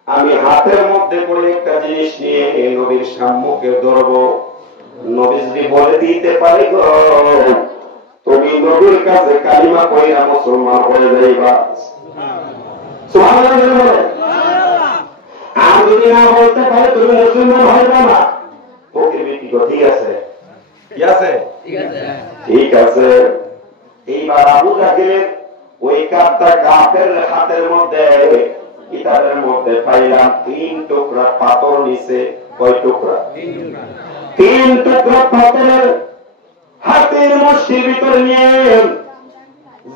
আমি হাতের মধ্যে করে একটা জিনিস নিয়ে নবীর সম্মুখে ধরবো, নবী যদি বলে দিতে পারে গো তুমি নবীর কাছে কালিমা পড়িয়া মুসলমান হয়ে যাইবা, সুবহানাল্লাহ। আর যদি না বলতে পারে তুমি মুসলমান হয়ে যাবা, ওকে বেটি গো ঠিক আছে, ঠিক আছে, ঠিক আছে। এইবার আবু জাহেলের ওই কাপটা কাপের হাতের মধ্যে কিতাবের মধ্যে পাইলাম 3 টুকরা পাথর নিচে। কয় টুকরা? 3 টুকরা পাথরের হাতের মুঠির ভিতরে নিয়ে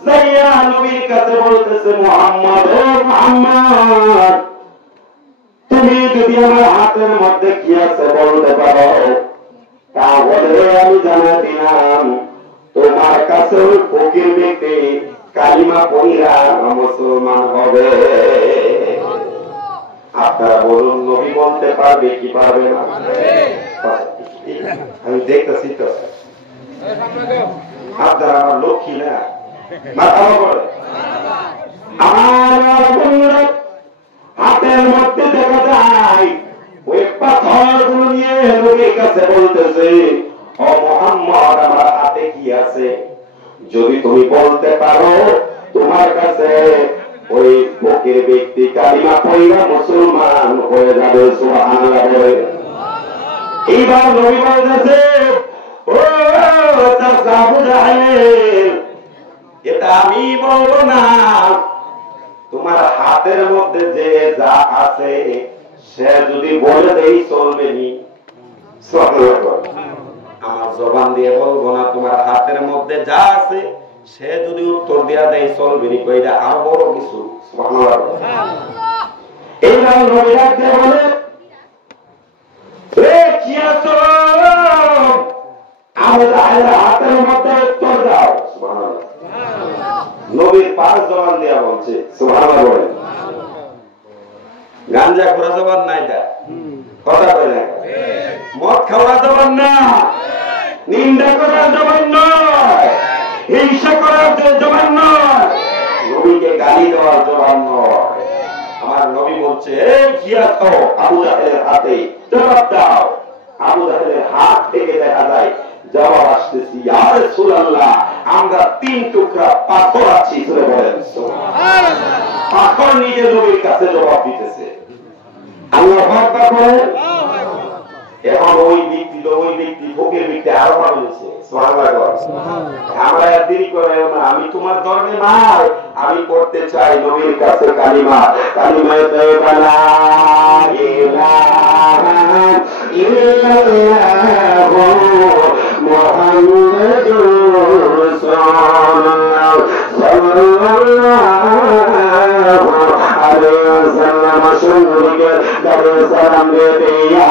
যাইয়া নবীর কাছে বলতেছে মুহাম্মদ, ও মুহাম্মদ তুমি যদি আমার হাতের মধ্যে কি আছে বলতে পারো তাহলে আমি জানা দিলাম তোমার কাছে ওই ফকির ব্যক্তি কালিমা পড়িয়া মুসলমান হবে। আপনারা বলুন নবী বলতে পারবে কি পারবে না? আমি দেখতেছি তো আপনারা আমার লক্ষ্মী না, মাথা বলে আমার বন্ধুরা হাতের মধ্যে দেখা যায় ওই পাথরগুলো নিয়ে নবীর কাছে বলতেছে ও মুহাম্মদ আমার হাতে কি আছে যদি তুমি বলতে পারো তোমার কাছে ওই ফকির ব্যক্তি কালিমা পড়িয়া মুসলমান হয়ে যাবে, সুবহানাল্লাহ বলে। এইবার নবী বলতেছে ও চাচা আবু জাহেল এটা আমি বলবো না, তোমার হাতের মধ্যে যে যা আছে সে যদি বলে দেই চলবে নি, আমার জবান দিয়ে বলবো না, তোমার হাতের মধ্যে যা আছে সে যদি উত্তর দেয়া দেয় চলবে নি, কইটা আরো বড় কিছু। এইবার নবী ডাকতে বলে রে কি আছো আবু জাহেলের হাতের মধ্যে উত্তর দাও, সুবহানাল্লাহ। নবীর 5 জবান দেয়া বলছে, সুবহানাল্লাহ বলে। গাঞ্জা খোরা জবান না, এটা কথা বলে না, মদ খাওয়া জবান না, নিন্দা করার জবান নয়, হিংসা করার জবান নয়, নবীকে গালি দেওয়ার জবান নয়। আমার নবী বলছে কি আছো আবু জাহেলের হাতে জবাব দাও। আবু জাহেলের হাত থেকে দেখা যায় জবাব আসতেছি, ইয়া রাসূলুল্লাহ আমরা 3 টুকরা পাথর আছি, ধরে বলেন সুবহানাল্লাহ। পাথর নিজে নবীর কাছে জবাব দিতেছে, আল্লাহু আকবার বলেন। এখন ওই ব্যক্তি ফকির ব্যক্তি আরো বলেছে সুবহানাল্লাহ। আমরা দেরি করে না, আমি তোমার ধর্মে নাই, আমি করতে চাই নবীর কাছে কালিমা, কালিমায়ে তাইয়্যিবা লা ইলাহা ইল্লাল্লাহু মুহাম্মাদুর রাসূলুল্লাহ সাল্লাল্লাহু আলাইহি ওয়াসাল্লাম। সুন্নতকে দারুস সালাম দে ইয়া